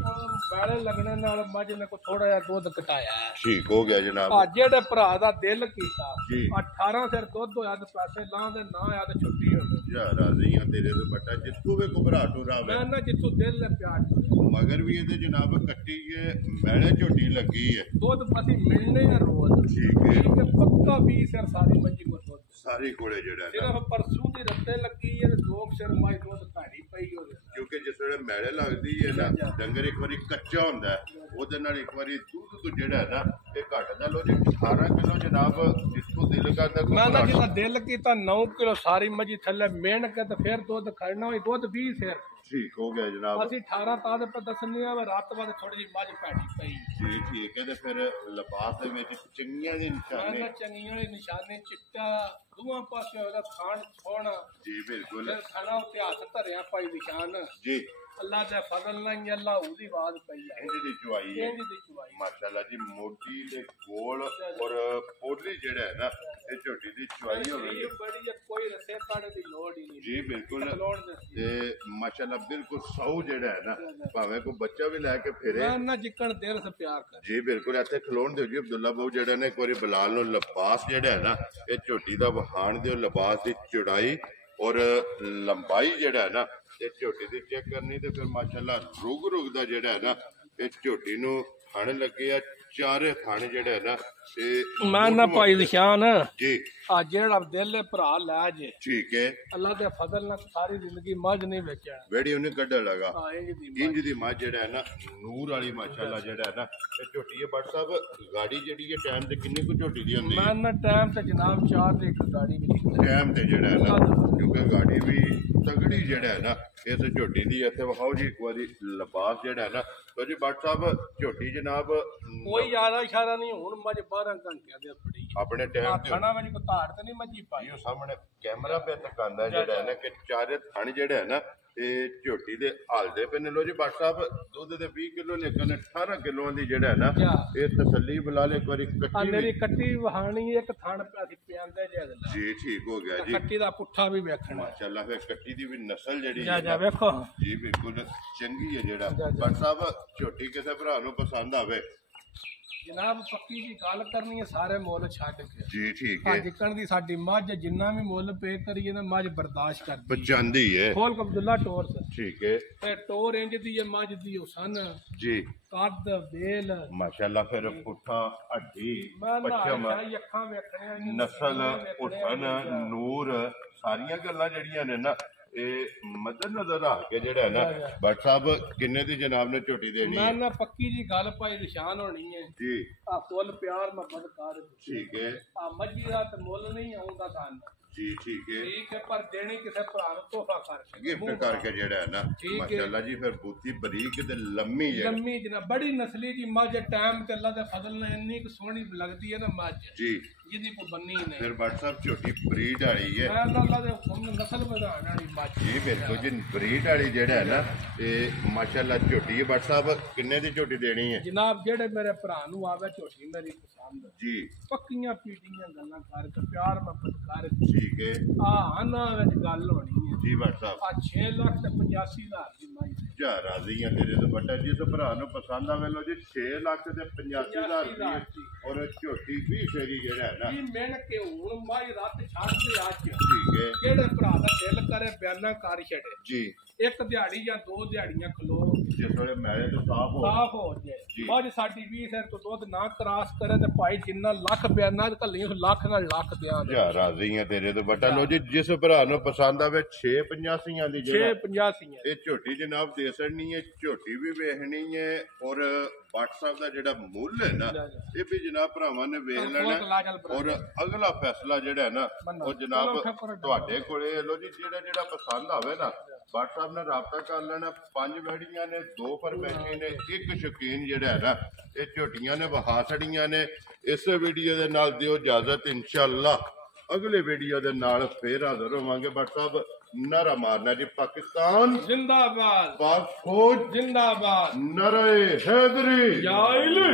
ਮੈਲੇ ਲੱਗਣੇ ਨਾਲ ਮੱਝ ਨੇ ਕੋ ਥੋੜਾ ਜਿਹਾ ਦੁੱਧ ਘਟਾਇਆ ਹੈ ਠੀਕ ਹੋ ਗਿਆ ਜਨਾਬ ਆ ਜਿਹੜੇ ਭਰਾ ਦਾ ਦਿਲ ਕੀਤਾ ਜੀ 18 ਸਿਰ ਦੁੱਧ ਹੋਇਆ ਤੇ ਪੈਸੇ ਲਾਂ ਦੇ ਨਾ ਆਇਆ ਤੇ ਛੁੱਟੀ ਹੋ ਗਈ ਯਾ ਰਾਜ਼ੀਆਂ ਤੇਰੇ ਤੋਂ ਬੱਟਾ ਜਿੱਥੋਂ ਵੀ ਘਬਰਾ ਟੁਰਾਵੇ ਮੈਂ ਨਾ ਜਿੱਥੋਂ ਦਿਲ ਹੈ ਪਿਆਰ ਮਗਰ ਵੀ ਇਹਦੇ ਜਨਾਬ ਕੱਟੀ ਹੈ ਮੈਲੇ ਝੋਟੀ ਲੱਗੀ ਹੈ ਦੁੱਧ ਅਸੀਂ ਮਿਲਨੇ ਆ ਰੋਜ਼ ਠੀਕ ਹੈ ਠੀਕ ਹੈ ਪੱਕਾ 20 ਸਿਰ ਸਾਰੀ ਮੱਝੀ ਕੋ ਦੁੱਧ ਸਾਰੀ ਕੋਲੇ ਜਿਹੜਾ ਹੈ ਨਾ ਸਿਰਫ ਪਰਸੂ ਦੀ ਰੱਤੇ ਲੱਗੀ ਹੈ ਤੇ 2 ਸਿਰ ਮਾਈ ਦੁੱਧ ਘਾੜੀ ਪਈ ਹੋ ਗਿਆ ਕਿਉਂਕਿ ਜਿਸ ਵੇਲੇ ਮੈਲੇ ਲੱਗਦੀ ਹੈ ਨਾ ਡੰਗਰ ਇੱਕ ਵਾਰੀ ਕੱਚਾ ਹੁੰਦਾ ਹੈ ਉਹਦੇ ਨਾਲ ਇੱਕ ਵਾਰੀ ਦੁੱਧ ਤੋਂ ਜਿਹੜਾ ਹੈ ਨਾ ਇਹ ਘਟਦਾ ਲੋ ਜੀ 18 ਕਿਲੋ ਜਨਾਬ ਜਿੱਥੋਂ ਦਿਲ ਕਰਦਾ ਮੈਂ ਨਾ ਜਿਹਦਾ ਦਿਲ ਕੀਤਾ 9 ਕਿਲੋ ਸਾਰੀ ਮੱਝੀ ਥੱਲੇ ਮਿਹਨ ਕੇ ਤੇ ਫਿਰ ਦੁੱਧ ਖੜਨਾ ਹੋਈ ਦੁੱਧ 20 ਸਿਰ ਠੀਕ ਹੋ ਗਿਆ ਜਨਾਬ ਅਸੀਂ 18 ਤਾਂ ਦੇ ਪਰ ਦੱਸਣੀ ਆ ਰਾਤ ਬਾਅਦ ਥੋੜੀ ਜਿਹੀ ਮੱਝ ਭੈੜੀ ਪਈ ਜੀ ਠੀਕ ਹੈ ਤੇ ਫਿਰ ਲਿਬਾਸ ਦੇ ਵਿੱਚ ਚੰਗੀਆਂ ਦੇ ਨਿਸ਼ਾਨੇ ਮੈਂ ਚੰਗੀਆਂ ਦੇ ਨਿਸ਼ਾਨੇ ਚਿੱਟਾ ਦੋਵਾਂ ਪਾਸੇ ਉਹਦਾ ਖਾਣ ਸੋਹਣਾ ਜੀ ਬਿਲਕੁਲ ਖਾਣਾ ਉੱਤੇ ਹੱਥ ਧਰਿਆ ਭਾਈ ਨਿਸ਼ਾਨ ਜੀ ਅੱਲਾ ਦੇ ਫਜ਼ਲ ਨਾਲ ਹੀ ਅੱਲਾ ਉਹਦੀ ਆਵਾਜ਼ ਪਈ ਹੈ ਇੰਜ ਦੀ ਚੁਆਈ ਹੈ ਇੰਜ ਦੀ ਚੁਆਈ ਮਾਸ਼ਾਅੱਲਾ ਜੀ ਮੋਟੀ ਤੇ ਗੋਲ ਔਰ ਪੋਡਲੀ ਜਿਹੜਾ ਹੈ ਨਾ ਇਹ ਝੋਟੀ ਦੀ ਚੁਆਈ ਹੋਵੇ ਇਹ ਬੜੀ ਹੈ, ਕੋਈ ਰਸੇ ਕਾੜੇ ਦੀ ਲੋੜ ਹੀ ਨਹੀਂ ਜੀ ਬਿਲਕੁਲ ਲੋੜ ਦੇ ਤੇ ਮਾਸ਼ਾਅੱਲਾ ਬਿਲਕੁਲ ਸੌ ਜਿਹੜਾ ਹੈ ਨਾ ਭਾਵੇਂ ਕੋਈ ਬੱਚਾ ਵੀ ਲੈ ਕੇ ਫਿਰੇ ਮੈਂ ਨਾ ਜਿੱਕਣ ਦਿਲ ਸੇ ਪਿਆਰ ਕਰ ਜੀ ਬਿਲਕੁਲ ਇੱਥੇ ਖਲੋਣ ਦਿਓ ਜੀ ਅਬਦੁੱਲਾ ਬਾਊ ਜਿਹੜਾ ਨੇ ਇੱਕ ਵਾਰੀ ਬਲਾਲ ਨੂੰ ਲਿਬਾਸ ਜਿਹੜਾ ਹੈ ਨਾ ਇਹ ਝੋਟੀ ਦਾ ਵਹਾਣ ਦਿਓ ਲਿਬਾਸ ਦੀ ਚੌੜਾਈ ਔਰ ਲੰਬਾਈ ਜਿਹੜਾ ਹੈ ਨਾ ਇਹ ਝੋਟੀ ਦੀ ਚੈੱਕ ਕਰਨੀ ਤੇ ਫਿਰ ਮਾਸ਼ਾਅੱਲਾ ਰੁਗ ਦਾ ਜਿਹੜਾ ਹੈ ਨਾ ਇਹ ਝੋਟੀ ਨੂੰ ਥਣ ਲੱਗੇ ਆ ਚਾਰੇ ਥਣ ਜਿਹੜਾ ਹੈ ਨਾ ਇਹ ਮੈਂ ਨਾ ਭਾਈ ਨਿਸ਼ਾਨ ਜੀ ਆ ਜਿਹੜਾ ਦਿਲ ਹੈ ਭਰਾ ਲੈ ਜੇ ਠੀਕ ਹੈ ਅੱਲਾ ਦੇ ਫਜ਼ਲ ਨਾਲ ਸਾਰੀ ਜ਼ਿੰਦਗੀ ਮੱਝ ਨਹੀਂ ਵੇਚਿਆ ਵੇੜੀ ਉਹਨੇ ਕੱਢਣ ਲਗਾ ਹਾਂ ਇੰਜ ਦੀ ਇੰਜ ਦੀ ਮੱਝ ਜਿਹੜਾ ਹੈ ਨਾ ਨੂਰ ਵਾਲੀ ਮਾਸ਼ਾਅੱਲਾ ਜਿਹੜਾ ਹੈ ਨਾ ਇਹ ਝੋਟੀ ਹੈ ਬਟ ਸਾਹਿਬ ਗਾੜੀ ਜਿਹੜੀ ਹੈ ਟਾਈਮ ਤੇ ਕਿੰਨੀ ਕੁ ਝੋਟੀ ਦੀ ਹੁੰਦੀ ਹੈ ਮੈਂ ਨਾ ਟਾਈਮ ਤੇ ਜਨਾਬ 4 ਦੀ ਇੱਕ ਗਾੜੀ ਵੀ ਨਿਕਲੀ ਟਾਈਮ ਤੇ ਜਿਹੜਾ ਹੈ ਨਾ ਕਿਉਂਕਿ ਗਾੜੀ ਵੀ ਤਗੜੀ ਜਿਹੜਾ ਹੈ ਨਾ ਇਸ ਝੋਟੀ ਦੀ ਇੱਥੇ ਵਿਖਾਓ ਜੀ ਇੱਕ ਵਾਰੀ ਲਿਬਾਸ ਜਿਹੜਾ ਹੈ ਨਾ ਤੋ ਜੀ ਬਟ ਸਾਹਿਬ ਝੋਟੀ ਜਨਾਬ ਕੋਈ ਜ਼ਿਆਦਾ ਇਸ਼ਾਰਾ ਨਹੀਂ ਹੁਣ ਮੱਝ 12 ਘੰਟਿਆਂ ਦੇ ਫੜੀ ਆਪਣੇ ਟਾਈਮ ਤੇ ਖਾਣਾ ਵਿੱਚ ਕੋ ਧਾੜ ਤੇ ਨਹੀਂ ਮੱਝੀ ਪਾਈ ਉਹ ਸਾਹਮਣੇ ਕੈਮਰਾ ਪੇ ਤਕਾਂਦਾ ਜਿਹੜਾ ਹੈ ਨਾ ਕਿ ਚਾਰੇ ਥਣ ਜਿਹੜਾ ਹੈ ਨਾ ਇਹ ਝੋਟੀ ਦੇ ਹਾਲਦੇ ਪਏ ਨੇ ਲੋ ਜੀ ਬਟ ਸਾਹਿਬ ਦੁੱਧ ਦੇ 20 ਕਿਲੋ ਲੇਕਿਨ 18 ਕਿਲੋਆਂ ਦੀ ਜਿਹੜਾ ਹੈ ਨਾ ਇਹ ਤਸੱਲੀ ਬੁਲਾ ਲੈ ਇੱਕ ਵਾਰੀ ਆ ਕੱਟੀ ਮੇਰੀ ਕੱਟੀ ਵਹਾਣੀ ਇੱਕ ਥਣ ਪਿਆਸੀ ਪਿਆਂਦੇ ਜੇ ਅਗਲਾ ਜੀ ਠੀਕ ਹੋ ਗਿਆ ਜੀ ਕੱਟੀ ਦਾ ਪੁੱਠਾ ਵੀ ਵੇਖਣਾ ਮਾਸ਼ਾਅੱਲਾ ਫਿਰ ਕੱਟੀ ਦੀ ਵੀ ਨਸਲ ਜਿਹੜੀ ਜਾ ਜਾ ਵੇਖੋ ਜੀ ਬਿਲਕੁਲ ਚੰਗੀ ਹੈ ਜਿਹੜਾ ਬਟ ਸਾਹਿਬ ਝੋਟੀ ਕਿਸੇ ਭਰਾ ਨੂੰ ਪਸੰਦ ਆਵੇ ਜਨਾਬ ਪੱਕੀ ਦੀ ਗੱਲ ਕਰਨੀ ਹੈ ਸਾਰੇ ਮੁੱਲ ਛੱਡ ਕੇ ਜੀ ਠੀਕ ਆ ਹੈ ਜਿੱਕਣ ਦੀ ਸਾਡੀ ਮੱਝ ਜਿੰਨਾ ਵੀ ਮੁੱਲ ਪੇ ਕਰੀਏ ਨਾ ਮੱਝ ਬਰਦਾਸ਼ਤ ਕਰਦੀ ਪਚਾਂਦੀ ਹੈ ਖੋਲ ਅਬਦੁੱਲਾ ਟੋਰ ਸੇ ਠੀਕ ਹੈ ਤੇ ਟੋਰ ਇੰਜ ਦੀ ਹੈ ਮੱਝ ਦੀ ਹੁਸਨ ਜੀ ਕੱਦ ਵੇਲ ਮਾਸ਼ਾਅੱਲਾ ਫਿਰ ਪੁੱਠਾ ਹੱਡੀ ਮੈਂ ਪੱਛਮ ਨਾ ਅੱਖਾਂ ਵੇਖਣੀਆਂ ਨਸਲ ਹੁਸਨ ਨੂਰ ਸਾਰੀਆਂ ਗੱਲਾਂ ਜਿਹੜੀਆਂ ਨੇ ਨਾ ਇਹ ਮੱਦ ਨਜ਼ਰ ਆ ਕੇ ਜਿਹੜਾ ਹੈ ਨਾ ਬਟ ਸਾਹਿਬ ਕਿੰਨੇ ਦੀ ਜਨਾਬ ਨੇ ਝੋਟੀ ਦੇਣੀ ਮੈਂ ਹੈ ਨਾ ਪੱਕੀ ਜੀ ਗੱਲ ਭਾਈ ਨਿਸ਼ਾਨ ਹੋਣੀ ਹੈ ਜੀ ਆ ਫੁੱਲ ਪਿਆਰ ਮੁਹੱਬਤ ਕਰ ਠੀਕ ਹੈ ਆ ਮੱਝੀ ਦਾ ਤੇ ਮੁੱਲ ਨਹੀਂ ਆਉਂਦਾ ਸਾਨੂੰ जी ठीक है। ठीक है, पर देनी किसी भरा ਨੂੰ ਤੋਹਫਾ ਕਰਕੇ गिफ्ट करके जेड़ा है ना ठीक है। माशाल्लाह जी फिर बूती बरीक ते लम्मी है लम्मी जना बड़ी नस्ली दी मझ टाइम ते अल्लाह दे फजल ने इन्नी कि सोहनी लगदी है ना मझ जी जिदी को बन्नी नहीं फिर बट साहब छोटी ब्रीड वाली है मैं अल्लाह दे हुक्म नस्ल ਵਧਾਉਣ वाली मझ जी बिल्कुल जी ब्रीड वाली जेड़ा है ना ये माशाल्लाह छोटी है बट साहब किन्ने दी छोटी देनी है जनाब जेड़े मेरे भरा ਨੂੰ ਆਵੇ ਝੋਟੀ ਮੇਰੀ ਪਸੰਦ जी ਪੱਕੀਆਂ ਪੀਟੀਆਂ ਗੱਲਾਂ ਕਰਕੇ ਪਿਆਰ ਮੁਹੱਬਤ ਕਰ ठीक है ਆ ਨਾ ਵਿੱਚ ਗੱਲ ਹੋਣੀ ਹੈ जी बट साहब ਆ 6,85,000 ਦੀ ਮਾਈ जा राजी है तेरे तो बटा जिस भरा ਨੂੰ पसंद आवे लो जी 6,85,000 ਦੀ और छोटी भी शेरी जेड़ा है ना ਕੀ ਮਿਹਨ ਕੇ ਹੁਣ ਮਾਈ ਰਾਤ ਛੱਡ ਦੇ ਅੱਜ ठीक है ਕਿਹੜੇ ਭਰਾ ਦਾ ਦਿਲ ਕਰੇ ਬਿਆਨਾ ਕਰ ਛੱਡੇ जी ਇੱਕ ਦਿਹਾੜੀ ਜਾਂ ਦੋ ਦਿਹਾੜੀਆਂ ਖਲੋ जिस वे मैले तो साफ हो ਸਾਫ ਹੋ ਜੀ। ਜਾਏ ਮੱਝ ਸਾਡੀ 20 ਸਿਰ ਤੋਂ ਦੁੱਧ ਨਾ ਕਰਾਸ ਕਰੇ ਤੇ ਭਾਈ ਜਿੰਨਾ ਲੱਖ ਬਿਆਨਾ ਘੱਲੀ ਉਸ ਲੱਖ ਨਾਲ ਲੱਖ ਦਿਆਂ ਦੇ जा राजी है तेरे तो बटा लो जी जिस भरा ਨੂੰ पसंद आवे 6,85 ਦੀ ਜਿਹੜਾ 650 ਸੀਆਂ ਇਹ ਝੋਟੀ ਜਨਾਬ ਦੇ ਸਕਣੀ ਹੈ ਝੋਟੀ ਵੀ ਵੇਖਣੀ ਹੈ ਔਰ WhatsApp ਦਾ ਜਿਹੜਾ ਮੁੱਲ ਹੈ ਨਾ ਇਹ ਵੀ ਜਨਾਬ ਭਰਾਵਾਂ ਨੇ ਵੇਖ ਲੈਣਾ ਹੈ। ਔਰ ਅਗਲਾ ਫੈਸਲਾ ਜਿਹੜਾ ਹੈ ਨਾ ਉਹ ਜਨਾਬ ਤੁਹਾਡੇ ਕੋਲੇ ਲੋ ਜੀ ਜਿਹੜਾ ਪਸੰਦ ਆਵੇ ਨਾ WhatsApp ਨਾਲ ਰਾਬਤਾ ਕਰ ਲੈਣਾ 5 ਵੜੀਆਂ ਨੇ 2 ਫਰਮੈਸ਼ੀ ਨੇ ਇੱਕ ਸ਼ੌਕੀਨ ਜਿਹੜਾ ਹੈ ਨਾ ਇਹ ਝੋਟੀਆਂ ਨੇ ਵਹਾ ਛੜੀਆਂ ਨੇ ਇਸ ਵੀਡੀਓ ਦੇ ਨਾਲ ਦਿਓ ਇਜਾਜ਼ਤ ਇਨਸ਼ਾਅੱਲਾ ਅਗਲੇ ਵੀਡੀਓ ਦੇ ਨਾਲ ਫੇਰ ਹਾਜ਼ਰ ਹੋਵਾਂਗੇ WhatsApp नारा मारना जी पाकिस्तान जिंदाबाद पाक फौज जिंदाबाद नारे हैदरी या इल्म